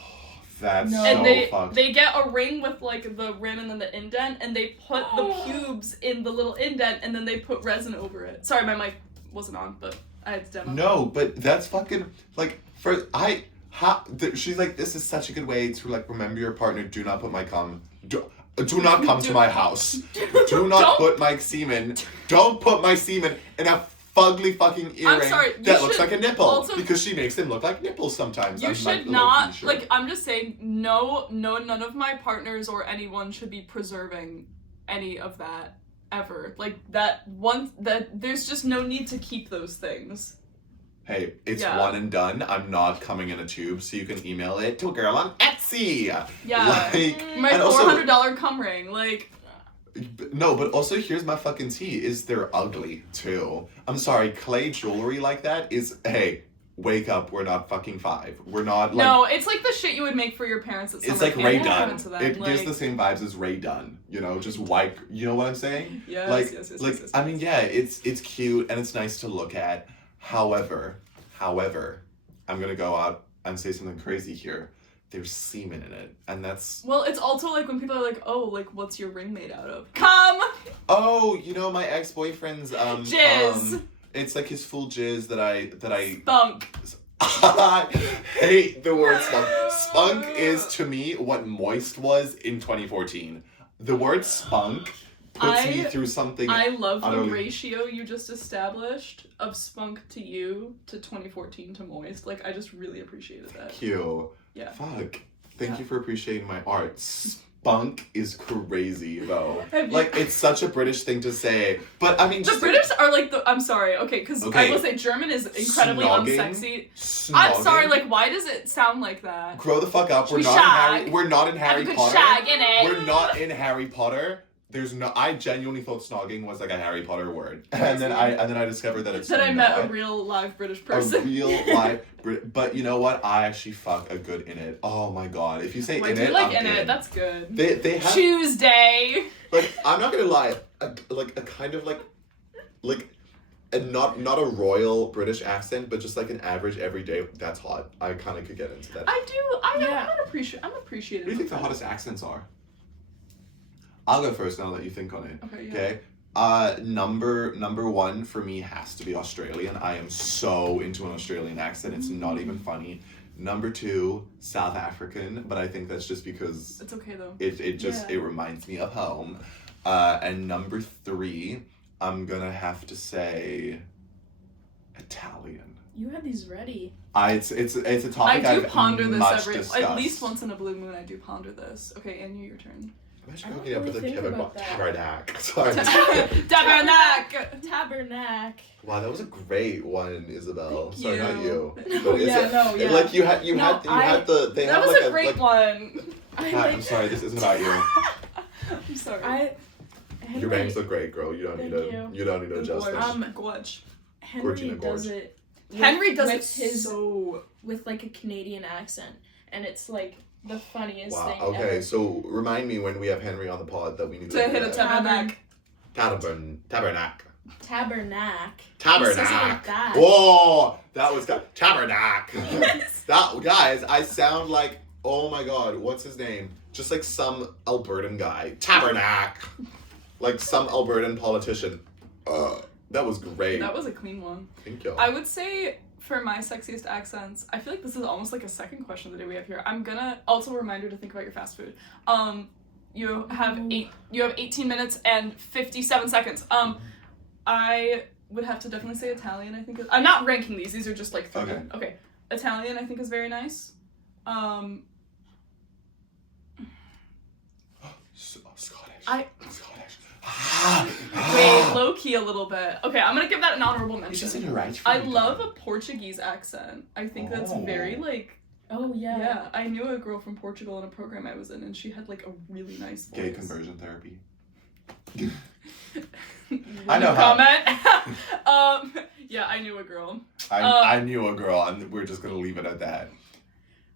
that's No. so And fucked. they get a ring with like the rim and then the indent, and they put the pubes in the little indent, and then they put resin over it. Sorry, my mic wasn't on, but I had to demo. No, but that's fucking like she's like, this is such a good way to like remember your partner. Do not put my cum. Do not come to my house. Do not put my semen. Don't put my semen in a fugly fucking earring that looks like a nipple, also, because she makes them look like nipples sometimes. You should not, like, I'm just saying, none of my partners or anyone should be preserving any of that ever. Like, there's just no need to keep those things. Hey, it's one and done. I'm not coming in a tube, so you can email it to a girl on Etsy. Yeah. Like, my $400 cum ring, like. No, but also here's my fucking tea, is they're ugly too. I'm sorry, clay jewelry like that is, hey, wake up, we're not fucking 5. We're not like... No, it's like the shit you would make for your parents at summer It's like camp. Ray Dunn. It like... gives the same vibes as Ray Dunn, you know, just white, you know what I'm saying? Yes, yes. I mean, yeah, it's cute and it's nice to look at. However, I'm gonna go out and say something crazy here. There's semen in it, and that's... Well, it's also like when people are like, oh, like, what's your ring made out of? Cum! Oh, you know, my ex-boyfriend's, jizz! It's like his full jizz that I... Spunk. I hate the word spunk. Spunk is, to me, what moist was in 2014. The word spunk puts me through something. I love the ratio you just established of spunk to you to 2014 to moist. Like, I just really appreciated that. Cute. Yeah. Fuck. Thank you for appreciating my art. Spunk is crazy, though. Like, it's such a British thing to say. But, I mean, the British are like the... I'm sorry. Okay, because I will say German is incredibly unsexy. I'm sorry, like, why does it sound like that? Grow the fuck up. We're not in Harry Potter. Shag in it. We're not in Harry Potter. There's no. I genuinely thought snogging was like a Harry Potter word, and then I discovered that it's. That I met a real live British person. A real live, but you know what? I actually fuck a good in it. Oh my god! If you say in it, like I'm in it. That's good. They have Tuesday. Like, I'm not gonna lie, a kind of like a not a royal British accent, but just like an average everyday. That's hot. I kind of could get into that. I'm appreciative. What do you think the hottest accents are? I'll go first now that you think on it. Okay. Yeah. Number one for me has to be Australian. I am so into an Australian accent. It's not even funny. Number 2, South African, but I think that's just because it's okay though. It reminds me of home. And number 3, I'm gonna have to say Italian. You had these ready. It's a topic I do ponder this discussed. at least once in a blue moon. I do ponder this. Okay, Anya, your turn. I'm actually hooking up with a tabernacle. Sorry. Tabernacle. Wow, that was a great one, Isabel. Thank Sorry, you. not you. No, yeah. Like you had the. They that was like a great one. I'm sorry, this isn't about you. I'm sorry. Your bangs look great, girl. You don't need to adjust this. Gorge. Henry does it. Henry does it so with like a Canadian accent, and it's like the funniest thing. Wow. Okay, ever. so remind me when we have Henry on the pod that we need to hit a tabernacle. Tabernacle. Whoa, that was good. Tabernacle. That guys, I sound like, oh my god, what's his name? Just like some Albertan guy. Tabernacle. Like some Albertan politician. That was great. That was a clean one. Thank you. I would say for my sexiest accents, I feel like this is almost like a second question of the day we have here. I'm gonna also remind you to think about your fast food. You have 18 minutes and 57 seconds. I would have to definitely say Italian. I think I'm not ranking these. These are just like 3. Okay. Italian I think is very nice. Scottish. Wait, low key a little bit. Okay, I'm gonna give that an honorable mention. I love a Portuguese accent. I think that's very like. Oh yeah. Yeah, I knew a girl from Portugal in a program I was in, and she had like a really nice voice. Gay conversion therapy. I know comment. Yeah, I knew a girl. I knew a girl, and we're just gonna leave it at that.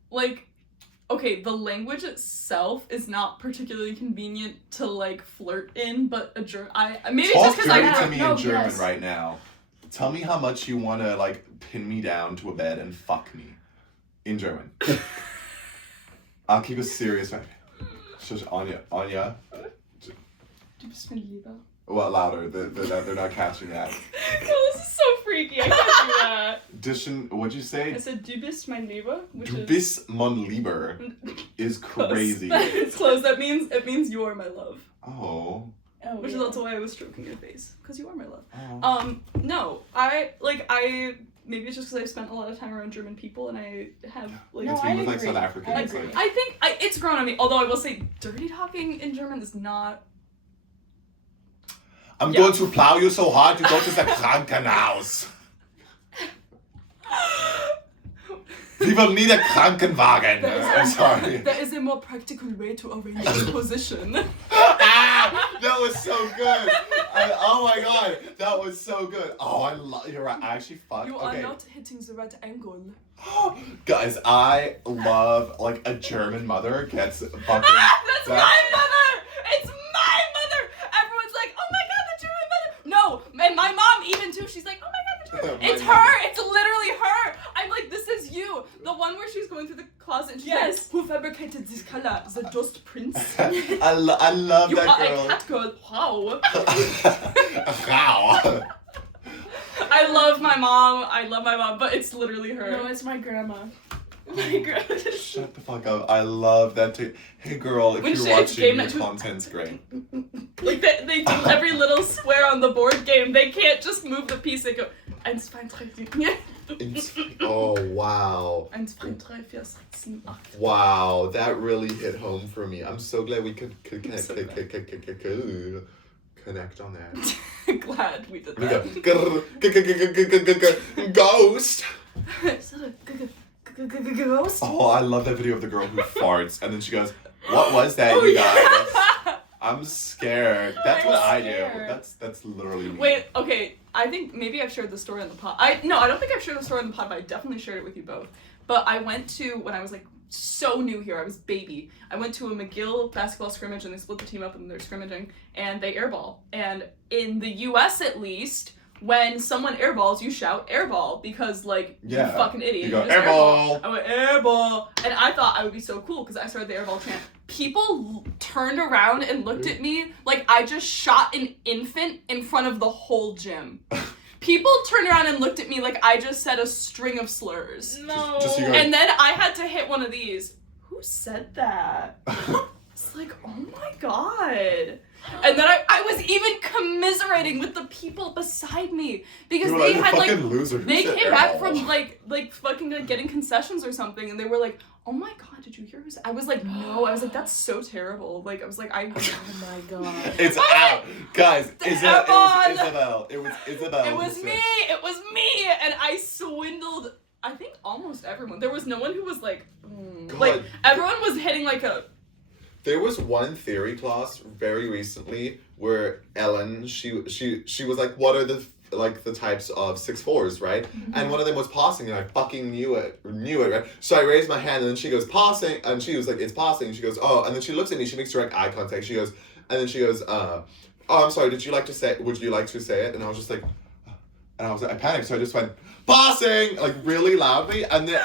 Like, okay, the language itself is not particularly convenient to like flirt in, but a German. Maybe Talk just because dirty to me in German right now. Tell me how much you want to like pin me down to a bed and fuck me in German. I'll keep it serious, man. Shush, Anya. Du bist mein Lieber. Well, louder. They're not catching that. No, this is so freaky. I can't do that. What'd you say? I said Du bist mein Lieber, which Du bist mein Lieber is crazy. It's close. It means you are my love. Oh. Which is also why I was stroking your face, because you are my love. Oh. No, maybe it's just because I've spent a lot of time around German people, and I have like. No, I agree. Like South Africans. I agree. I think it's grown on me. Although I will say, dirty talking in German is not. I'm going to plow you so hard you go to the Krankenhaus. We will need a Krankenwagen. I'm sorry. There is a more practical way to arrange the position. That was so good. Oh my god, that was so good. Oh, you're right. I actually fucked. You are not hitting the right angle. Guys, I love like a German mother gets fucking. That's my mother. It's my mother. Everyone's like, oh my god, the German mother. No, and my mom even too. She's like, oh my god, the German. It's her. It's literally her. I'm like, this is you. The one where she's going through the closet and she's like, who fabricated this color? The Dust Prince. I love you that girl. You are a cat girl. Wow. Wow. I love my mom, but it's literally her. No, it's my grandma. Shut the fuck up. I love that too. Hey girl, if you're watching, your content's great. Like they do every little square on the board game. They can't just move the piece. They go 1, 2, 3, 4. Oh wow. 1, 2, 3, 4, 5, 6, 7, 8. Wow, that really hit home for me. I'm so glad we could connect on that. Glad we did We that. go ghost. Ghost? Oh, I love that video of the girl who farts and then she goes, "What was that, you guys?" I'm scared. That's what I do. That's literally me. Wait, okay. I think maybe I've shared the story on the pod. No, I don't think I've shared the story on the pod, but I definitely shared it with you both. But I went to, when I was like so new here, I was baby. I went to a McGill basketball scrimmage and they split the team up and they're scrimmaging and they airball. And in the US at least, when someone airballs, you shout airball because like you fucking idiot. You go just airball. I went airball, and I thought I would be so cool because I started the airball chant. People turned around and looked at me like I just shot an infant in front of the whole gym. People turned around and looked at me like I just said a string of slurs. No. Just And then I had to hit one of these. Who said that? It's like, oh my god. And then I was even commiserating with the people beside me because they had like they came back from like fucking like getting concessions or something and they were like, oh my god, did you hear who said? I was like, no. I was like, that's so terrible. Like I was like, oh my god. It's out, guys. It was Isabel. It was Isabel. It was me. It was me, and I swindled. I think almost everyone. There was no one who was like, like everyone was hitting like a. There was one theory class very recently where Ellen, she was like, what are the types of 6-4s, right? Mm-hmm. And one of them was passing, and I fucking knew it, right? So I raised my hand, and then she goes, passing, and she was like, it's passing, and she goes, oh, and then she looks at me, she makes direct eye contact, she goes, oh, I'm sorry, would you like to say it? And I was just like, and I panicked, so I just went, passing, like really loudly, and then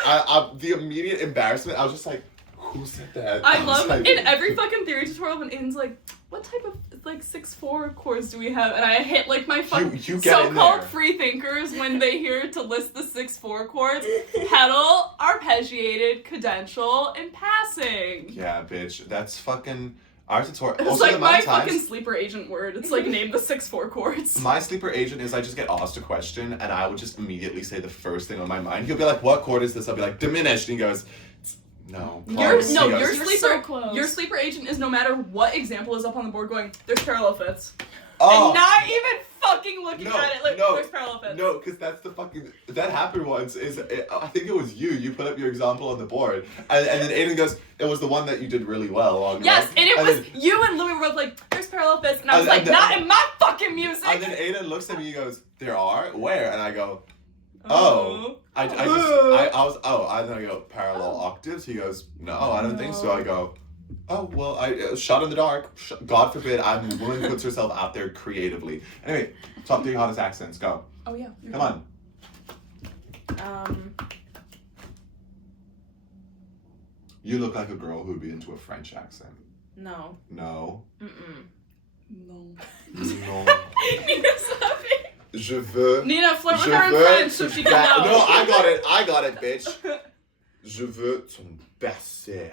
the immediate embarrassment, I was just like, who said that? I love in every fucking theory tutorial when Aiden's like, what type of like 6-4 chords do we have? And I hit like my fucking so-called free thinkers when they hear to list the 6-4 chords: pedal, arpeggiated, cadential, and passing. Yeah, bitch. That's fucking our tutorial. It's also, like my fucking sleeper agent word. It's like name the 6-4 chords. My sleeper agent is I just get asked a question and I would just immediately say the first thing on my mind. He'll be like, what chord is this? I'll be like, diminished. And he goes, no. Your sleeper agent is no matter what example is up on the board going, there's parallel fifths. Oh. And not even fucking looking at it like, there's parallel fifths. No, because that's the fucking, that happened once, I think it was you put up your example on the board, and then Aiden goes, it was the one that you did really well on. Yes, right? And it was you and Louis were both like, there's parallel fifths, and I was like, not in my fucking music. And then Aiden looks at me, he goes, there are? Where? And I go, I don't go parallel octaves. He goes, no, I don't think so. I go, oh, well, I shot in the dark. God forbid, I'm woman puts herself out there creatively. Anyway, top 3 hottest accents. Go. Oh yeah. Come on. You look like a girl who'd be into a French accent. No. No. No. Je veux. Nina, flirt with her in French so she can know. No, I got it, bitch. Je veux ton basser.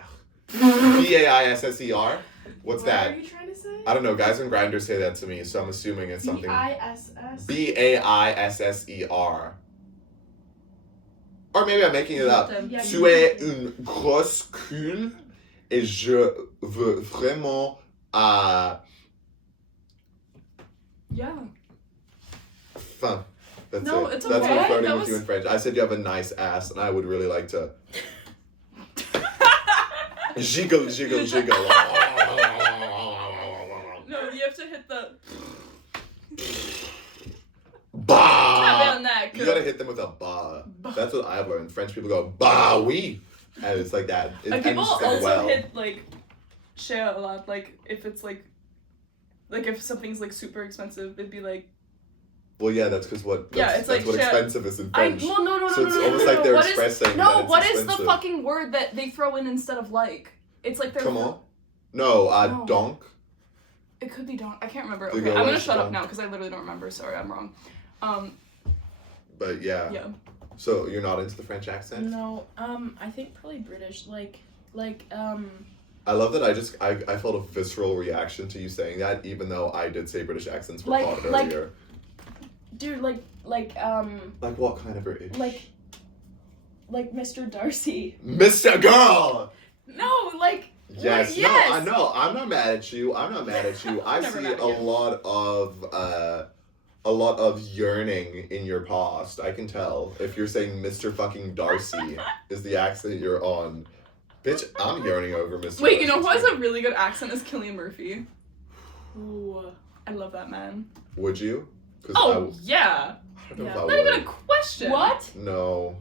B-A-I-S-S-E-R? What's that? What are you trying to say? I don't know. Guys in Grindr say that to me, so I'm assuming it's something. B-I-S-S? B-A-I-S-S-E-R. Or maybe I'm making it up. Tu es une grosse cul et je veux vraiment. Yeah. Fun. That's no, it. It's That's okay. what flirting with you in French. I said you have a nice ass, and I would really like to. Jiggle, jiggle, jiggle. No, you have to hit the. Bah! You gotta hit them with a bah. That's what I've learned. French people go bah oui, and it's like that. And people also hit like cher a lot. Like if it's like if something's like super expensive, they'd be like. Well, yeah, that's because that's like what expensive is in French. No, so it's almost like they're expressing. No, what is the fucking word that they throw in instead of like? It's like they're. Comment? No, donc. It could be don't. I can't remember. Okay, I'm gonna shut up now because I literally don't remember. Sorry, I'm wrong. But yeah. Yeah. So you're not into the French accent? No, I think probably British, I love that I felt a visceral reaction to you saying that, even though I did say British accents were hot earlier. Dude, Like what kind of British? like Mr. Darcy. Mr. Girl! No, Yes, yes. no, I know. I'm not mad at you. I see a lot of yearning in your past. I can tell. If you're saying Mr. fucking Darcy is the accent you're on. Bitch, I'm yearning over Mr. Wait, you know Darcy. who has a really good accent is Cillian Murphy. Ooh. I love that man. Would you? Yeah. I don't know if I Not would. even a question. What? No.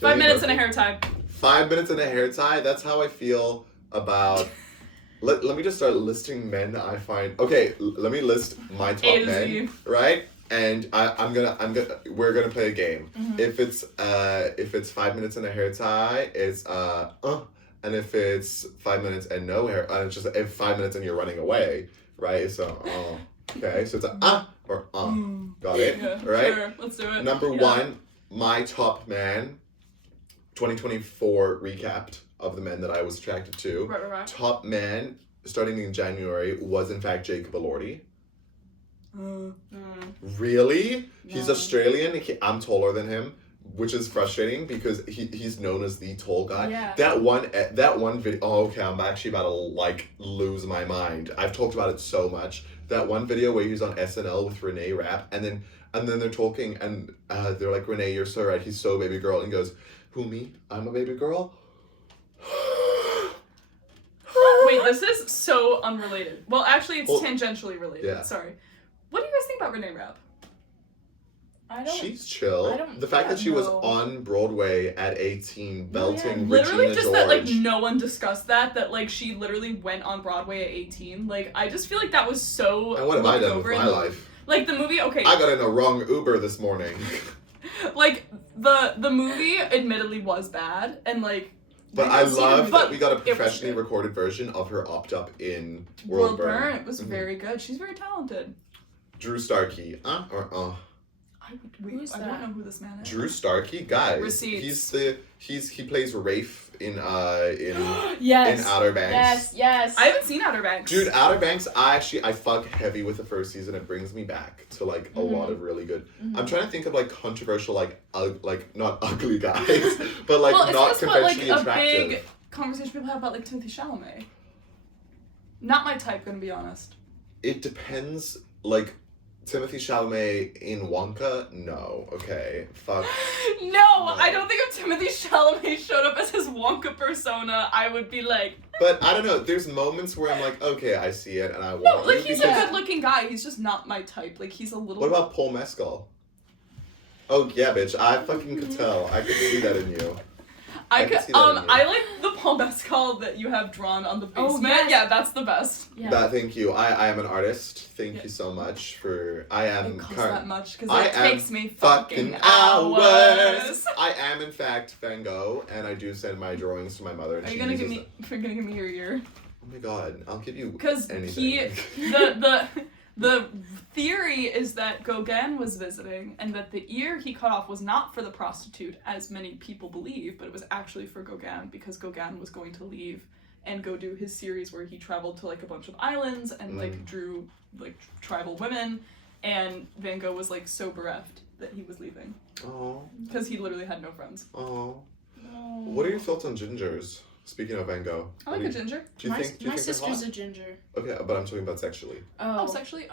5 Cillian minutes and a Murphy. hair tie. 5 minutes and a hair tie? That's how I feel about... Let me just start listing men I find... Okay, let me list my top A to men, Z. right? And we're gonna play a game. Mhm. If it's 5 minutes and a hair tie, it's and if it's 5 minutes and no hair, it's just if 5 minutes and you're running away, right? So okay, so it's or got it, Yeah, right? sure. Let's do it. Number Yeah. one, my top man, 2024 recapped of the men that I was attracted to. Right. Top man, starting in January, was in fact Jacob Elordi. Really? He's No. Australian. I'm taller than him, which is frustrating because he's known as the tall guy. Yeah. That one video. Oh, okay. I'm actually about to lose my mind. I've talked about it so much. That one video where he was on SNL with Renee Rapp, and then they're talking, and they're like, Renee, you're so right. He's so baby girl, and he goes, who, me? I'm a baby girl. Wait, this is so unrelated. Well, actually, it's tangentially related. Yeah. Sorry. What do you guys think about Renee Rapp? She's chill. The fact that she was on Broadway at 18 belting Literally Regina just George. that, like, no one discussed that, like, she literally went on Broadway at 18. Like, I just feel like that was so And what have I looked done over with in my the- life? Like, the movie, okay. I got in a wrong Uber this morning. Like, the movie admittedly was bad, and, like... But I love that we got a it was professionally good. recorded version of her opt up in World Burn. Burn. It was very good. She's very talented. Drew Starkey. I Who's don't that? know who this man is. Drew Starkey, guys. Receipts. He plays Rafe in Yes. in Outer Banks. Yes. I haven't seen Outer Banks. Dude, Outer Banks, I fuck heavy with the first season. It brings me back to like a lot of really good. I'm trying to think of like controversial, like not ugly guys, but like well, not it's just what, like, conventionally a attractive. big conversation people have about like Timothy Chalamet. Not my type, gonna be honest. It depends. Like Timothy Chalamet in Wonka, no. Okay, fuck. No, I don't think if Timothy Chalamet showed up as his Wonka persona, I would be like. But I don't know. There's moments where I'm like, okay, I see it, and I want. No, like you he's because- a good-looking guy. He's just not my type. Like he's a little. What about Paul Mescal? Oh yeah, bitch. I fucking could tell. I could see that in you. I can could. see that in you. I like the Paul Mescal that you have drawn on the basement. Oh, yes. Yeah, that's the best. Yeah. Thank you. I am an artist. Thank you so much for. I am. It costs that much because I it am takes me fucking fucking hours. hours. I am in fact Van Gogh, and I do send my drawings to my mother. And Are she you gonna give uses me? You're gonna give me your ear? Oh my god, I'll give you Because anything. the theory is that Gauguin was visiting, and that the ear he cut off was not for the prostitute, as many people believe, but it was actually for Gauguin, because Gauguin was going to leave and go do his series where he traveled to like a bunch of islands and like drew like tribal women, and Van Gogh was like so bereft that he was leaving Oh, because he literally had no friends. oh. What are your thoughts on gingers? Speaking of Van Gogh, I like a ginger. Do you think? Do you My think they're sister's hot? a ginger. Okay, but I'm talking about sexually. Oh, Oh. sexually, it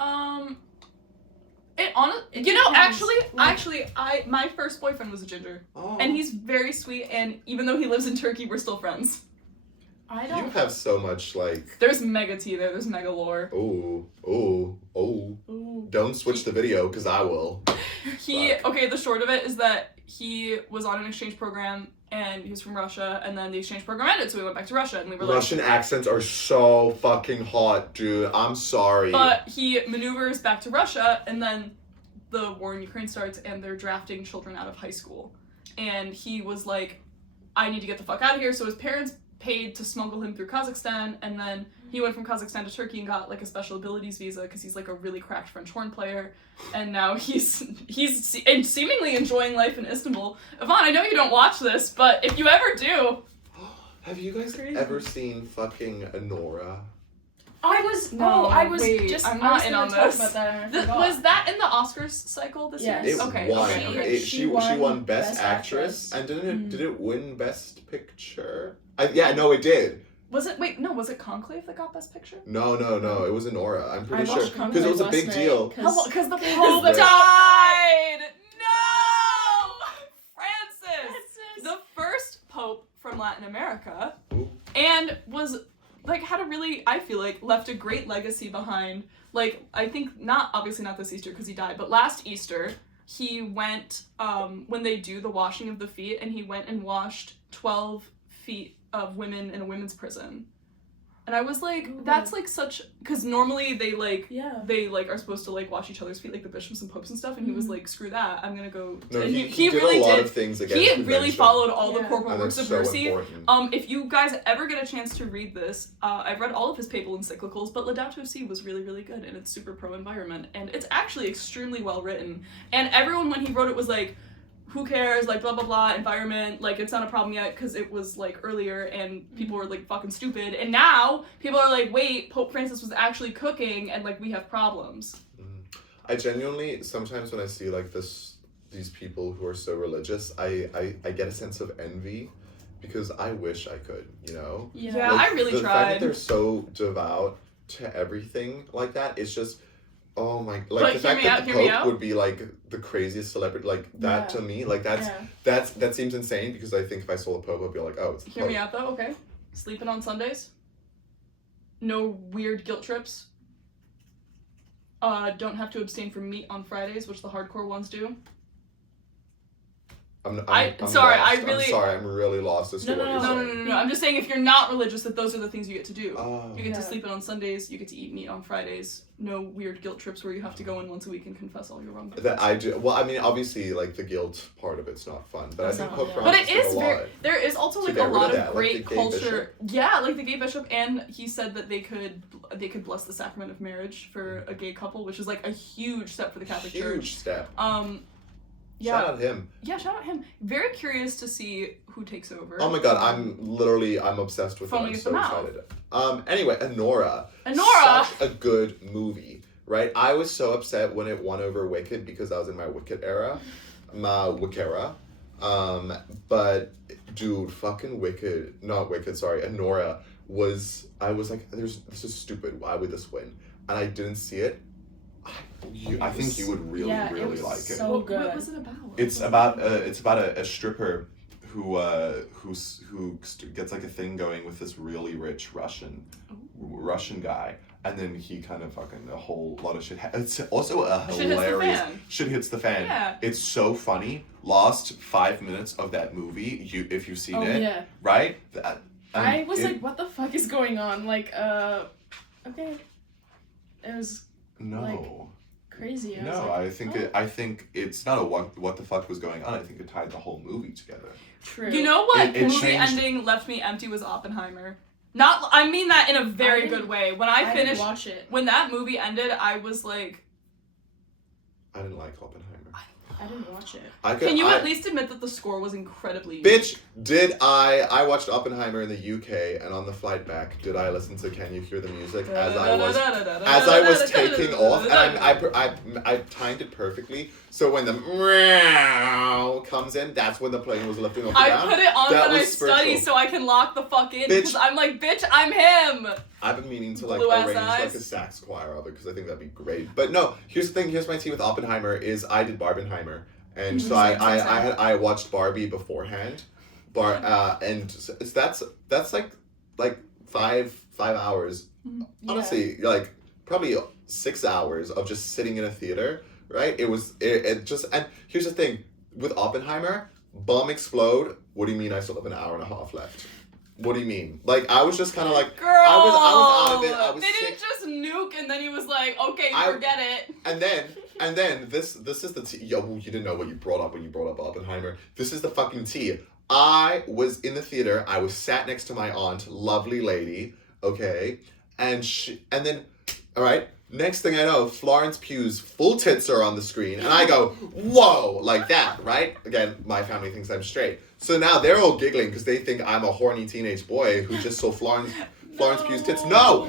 honestly, It you know, depends. actually, my first boyfriend was a ginger, Oh. and he's very sweet. And even though he lives in Turkey, we're still friends. I You don't. have so much like. There's mega tea there. There's mega lore. Oh. Ooh. Don't switch the video, because I will. The short of it is that he was on an exchange program, and he was from Russia, and then the exchange program ended, so we went back to Russia, and we were like. Russian accents are so fucking hot, dude. I'm sorry. But he maneuvers back to Russia, and then the war in Ukraine starts, and they're drafting children out of high school. And he was like, I need to get the fuck out of here. So his parents paid to smuggle him through Kazakhstan, and then he went from Kazakhstan to Turkey and got like a special abilities visa because he's like a really cracked French horn player, and now he's seemingly enjoying life in Istanbul. Yvonne, I know you don't watch this, but if you ever do, have you guys ever seen fucking Nora? I'm not in on this. About that was that in the Oscars cycle this year? It okay. won. Okay. She won Best Actress, and did it win Best Picture? No, it did. Was it Conclave that got Best Picture? No, it was Nora. I'm pretty sure Conclave because it was a big deal. Because the Pope died. No, Francis, the first Pope from Latin America, and was. Like, had a really, I feel like, left a great legacy behind. Like, I think, obviously not this Easter because he died, but last Easter, he went, when they do the washing of the feet, and he went and washed 12 feet of women in a women's prison. And I was like, that's like such, because normally they are supposed to like wash each other's feet, like the bishops and popes and stuff, and he was like, screw that, I'm gonna go. No, he did a lot of things against He really followed all the corporal and works of so mercy. Important. If you guys ever get a chance to read this, I've read all of his papal encyclicals, but Laudato Si was really, really good, and it's super pro-environment, and it's actually extremely well written. And everyone, when he wrote it, was like, who cares, like, blah, blah, blah, environment, like, it's not a problem yet, because it was, like, earlier, and people were, like, fucking stupid, and now, people are like, wait, Pope Francis was actually cooking, and, like, we have problems. I genuinely, sometimes when I see, like, these people who are so religious, I get a sense of envy, because I wish I could, you know? Yeah, like, I really tried. The fact that they're so devout to everything like that, it's just... Oh my! Like the fact that the Pope would be like the craziest celebrity, like that to me, like that seems insane because I think if I saw the Pope, I'd be like, oh, it's the Pope. Hear me out though, okay? Sleeping on Sundays. No weird guilt trips. Don't have to abstain from meat on Fridays, which the hardcore ones do. I'm sorry, I'm really lost as to what you're saying. No. I'm just saying if you're not religious, that those are the things you get to do. You get to sleep in on Sundays, you get to eat meat on Fridays, no weird guilt trips where you have to go in once a week and confess all your wrongdoings. That I do. Well, I mean, obviously, like, the guilt part of it's not fun, but I think Pope Francis But it is a lot. there is also, like, a lot of great culture. Bishop. Yeah, like the gay bishop, and he said that they could bless the sacrament of marriage for a gay couple, which is, like, a huge step for the Catholic Church. Huge step. Yeah. Shout out him. Yeah, shout out him. Very curious to see who takes over. Oh my god, I'm obsessed with it. I'm so excited. Anyway, Nora. Such a good movie, right? I was so upset when it won over Wicked because I was in my Wicked era. But dude, fucking Nora I was like, this is stupid. Why would this win? And I didn't see it. I think you would really like it. So good. What was it about? It's about a stripper who gets like a thing going with this really rich Russian guy, and then he kind of fucking a whole lot of shit. It's also a hilarious shit hits the fan. Yeah. It's so funny. Last 5 minutes of that movie, if you've seen it, right? I was like, what the fuck is going on? Like, okay, it was. No. Like, crazy. I think it's not a what the fuck was going on. I think it tied the whole movie together. True. You know what movie ending left me empty was Oppenheimer. I mean that in a very good way. When I finished, didn't watch it. When that movie ended, I was like, I didn't like Oppenheimer. I didn't watch it. Can you at least admit that the score was incredibly... Bitch, did I watched Oppenheimer in the UK, and on the flight back, did I listen to Can You Hear the Music as I was taking off, and I timed it perfectly, so when the meow comes in, that's when the plane was lifting off the ground. I put it on when I study so I can lock the fuck in, because I'm like, bitch, I'm him! I've been meaning to like arrange like a sax choir of it because I think that'd be great. But no, here's the thing. Here's my tea with Oppenheimer is I did Barbenheimer, and so I watched Barbie beforehand, and that's like 5 hours. Honestly, like probably 6 hours of just sitting in a theater. Right? It just and here's the thing with Oppenheimer, bomb explode. What do you mean? I still have an hour and a half left. What do you mean? Like, I was just kind of like... Girl! I was out of it. I was sick. They didn't just nuke and then he was like, okay, forget it. And then, this is the tea. Yo, you didn't know what you brought up when you brought up Oppenheimer. This is the fucking tea. I was in the theater. I was sat next to my aunt, lovely lady, okay? And then, all right, next thing I know, Florence Pugh's full tits are on the screen, and I go, whoa, like that, right? Again, my family thinks I'm straight. So now they're all giggling because they think I'm a horny teenage boy who just saw Florence Pugh's tits. No,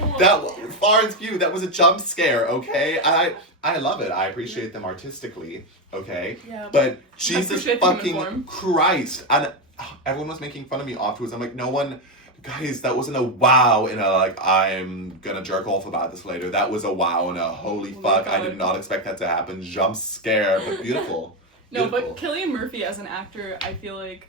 Florence Pugh, that was a jump scare, okay? And I love it. I appreciate them artistically, okay? Yeah. But Jesus fucking Christ. And everyone was making fun of me afterwards. I'm like, no one, guys, that wasn't a wow in a, like, I'm gonna jerk off about this later. That was a wow and a holy fuck. I did not expect that to happen. Jump scare, but beautiful. No, but Cillian Murphy as an actor, I feel like,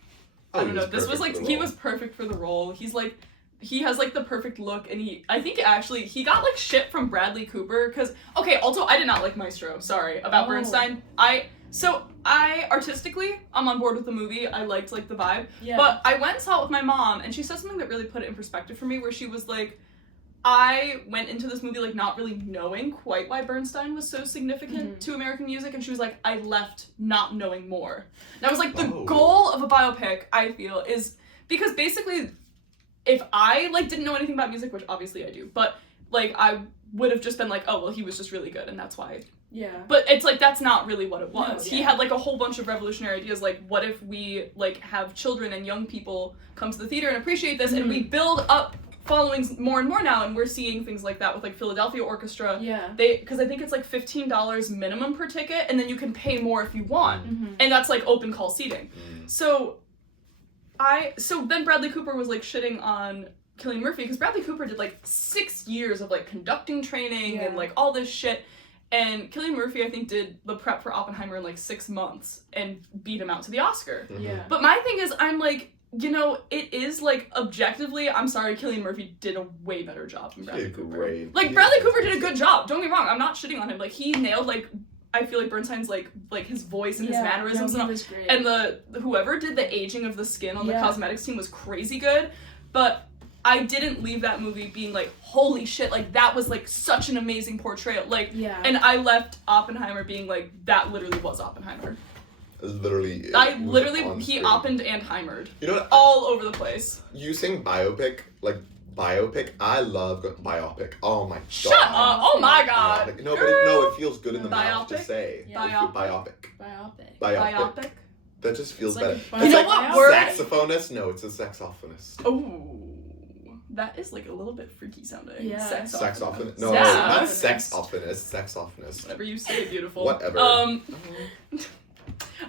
I don't know, this was like, he was perfect for the role. He's like, he has like the perfect look, and I think actually he got like shit from Bradley Cooper because also I did not like Maestro. Sorry about Bernstein. I artistically I'm on board with the movie. I liked like the vibe, but I went and saw it with my mom, and she said something that really put it in perspective for me, where she was like, I went into this movie like not really knowing quite why Bernstein was so significant to American music, and she was like, I left not knowing more. And I was like, the goal of a biopic, I feel, is because basically, if I like didn't know anything about music, which obviously I do, but like I would have just been like, oh well, he was just really good, and that's why. Yeah. But it's like that's not really what it was. No, He had like a whole bunch of revolutionary ideas. Like, what if we like have children and young people come to the theater and appreciate this, and we build up followings more and more now, and we're seeing things like that with like Philadelphia Orchestra. Yeah. Because I think it's like $15 minimum per ticket, and then you can pay more if you want, and that's like open call seating. So then Bradley Cooper was like shitting on Cillian Murphy because Bradley Cooper did like 6 years of like conducting training and like all this shit, and Cillian Murphy I think did the prep for Oppenheimer in like 6 months and beat him out to the Oscar. But my thing is, I'm like, you know, it is like objectively, I'm sorry, Cillian Murphy did a way better job than Bradley Cooper. Like Bradley Cooper did a good job. Don't get me wrong. I'm not shitting on him. Like he nailed like. I feel like Bernstein's like his voice and his mannerisms and the whoever did the aging of the skin on the cosmetics team was crazy good, but I didn't leave that movie being like, holy shit, like that was like such an amazing portrayal. Like, and I left Oppenheimer being like, that literally was Oppenheimer. He oppened and heimered. You know what? All over the place. You saying biopic, I love biopic. Oh my god. Shut up! Oh my god. Biopic. No, but it feels good in the mouth to say. Biopic. Biopic. That just feels better. You know what word? Saxophonist? No, it's a saxophonist. Oh. That is like a little bit freaky sounding. Yeah. Saxophonist? No, not sexophonist. Saxophonist. Whatever you say, beautiful. Whatever.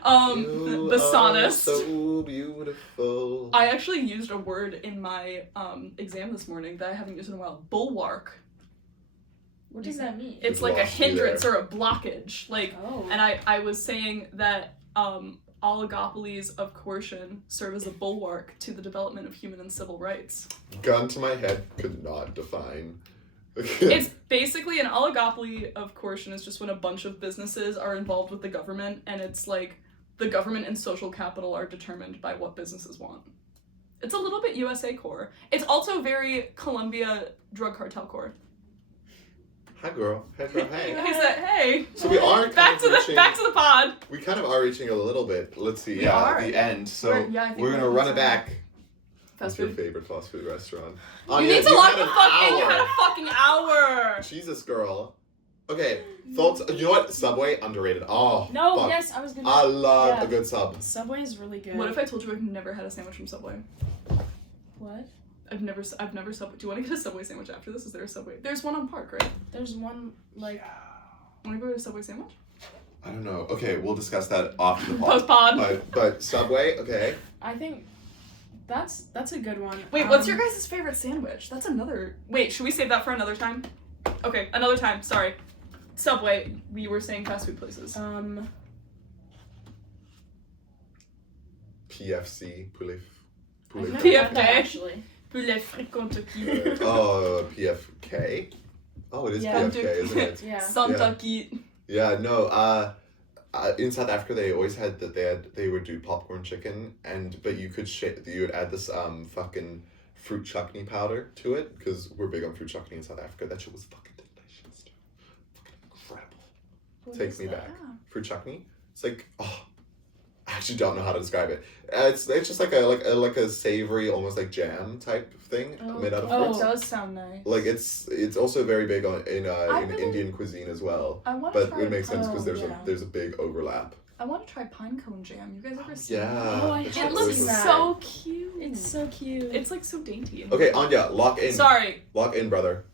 The sonist. So beautiful. I actually used a word in my exam this morning that I haven't used in a while. Bulwark. What does that mean? It's like a hindrance or a blockage. Like, and I was saying that oligopolies of coercion serve as a bulwark to the development of human and civil rights. Gun to my head, could not define. It's basically an oligopoly of coercion is just when a bunch of businesses are involved with the government, and it's like the government and social capital are determined by what businesses want. It's a little bit USA core. It's also very Colombia drug cartel core. Hi girl. Hey girl, hey. He said, hey. So we are back to the pod. We kind of are reaching a little bit. Let's see, the end. So we're gonna run it back. What's your favorite fast food restaurant? You need to lock the fuck in. You had a fucking hour. Jesus, girl. Okay, thoughts. You know what? Subway underrated. Oh. No. Fuck. Yes, I was gonna. I love a good sub. Subway is really good. What if I told you I've never had a sandwich from Subway? What? I've never Subway. Do you want to get a Subway sandwich after this? Is there a Subway? There's one on Park, right? There's one like. Want to go to a Subway sandwich? I don't know. Okay, we'll discuss that after the pod. Post pod. But Subway, okay. I think. That's a good one. Wait, what's your guys' favorite sandwich? That's another... Wait, should we save that for another time? Okay, another time, sorry. Subway, we were saying fast food places. PFC, PFK, actually. Poulet frit Kentucky. Oh, PFK? Oh, it is PFK, isn't it? Yeah. Kentucky. Yeah, no, in South Africa, they always had that they would do popcorn chicken, but you would add this fucking fruit chutney powder to it, because we're big on fruit chutney in South Africa. That shit was fucking delicious, dude. Fucking incredible. Takes me back. Fruit chutney. It's like, actually don't know how to describe it. It's just like a savory, almost like jam type thing made out of Oh, fruits. it does sound nice. Like it's also very big in really- Indian cuisine as well. I want to But try. it makes sense because yeah. there's a big overlap. I want to try pine cone jam. You guys ever seen Yeah. that? Oh, I it's have It really looks seen cool. that. so cute. It's so cute. It's like so dainty. Okay, Anya, lock in. Sorry. Lock in, brother.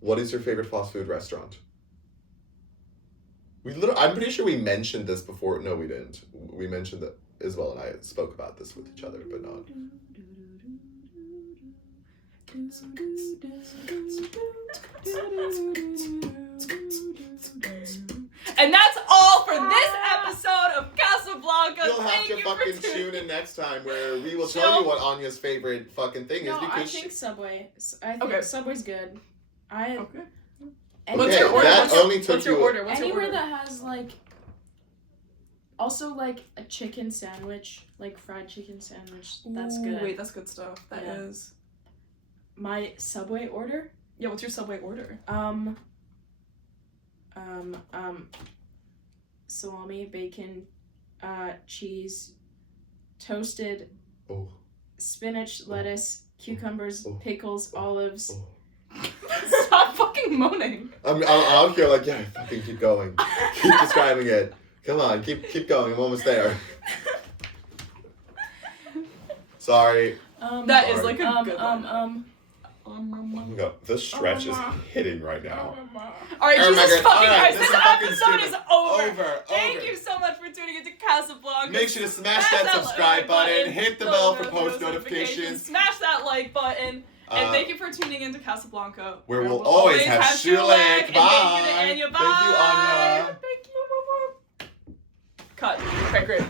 What is your favorite fast food restaurant? I'm pretty sure we mentioned this before. No, we didn't. We mentioned that Isabel and I spoke about this with each other, but not. And that's all for this episode of Casa Blanca. You'll have Thank to you fucking for tuning tune in next time where we will Chill. tell you what Anya's favorite fucking thing No, is because I think Subway. I think Okay. Subway's good. Okay. Anywhere Okay, your order? that What's your- only took what's your you. order? What's your anywhere order? that has like, also like a chicken sandwich, like fried chicken sandwich. That's Ooh, good. Wait, that's good stuff. That is. Yeah. My Subway order. Yeah, what's your Subway order? Salami, bacon, cheese, toasted, Oh, spinach, lettuce, cucumbers, Oh. pickles, olives. oh. Stop fucking moaning. I'm out here like, yeah, fucking keep going. Keep describing it. Come on, keep going. I'm almost there. Sorry. That is Sorry. like a good one. Oh my God, this stretch is hitting right now. Alright, Oh my Jesus God. fucking Alright, Christ, this this is fucking episode stupid. is over. Over. Thank you so much for tuning into Casablanca. Make sure to smash that subscribe button, hit the bell for post notifications. Smash that like button. And Uh, thank you for tuning into Casablanca. Where we'll always have Shulek. And Bye. thank you to Anya. Bye. Thank you, Anya. Thank you. Cut. Okay, great.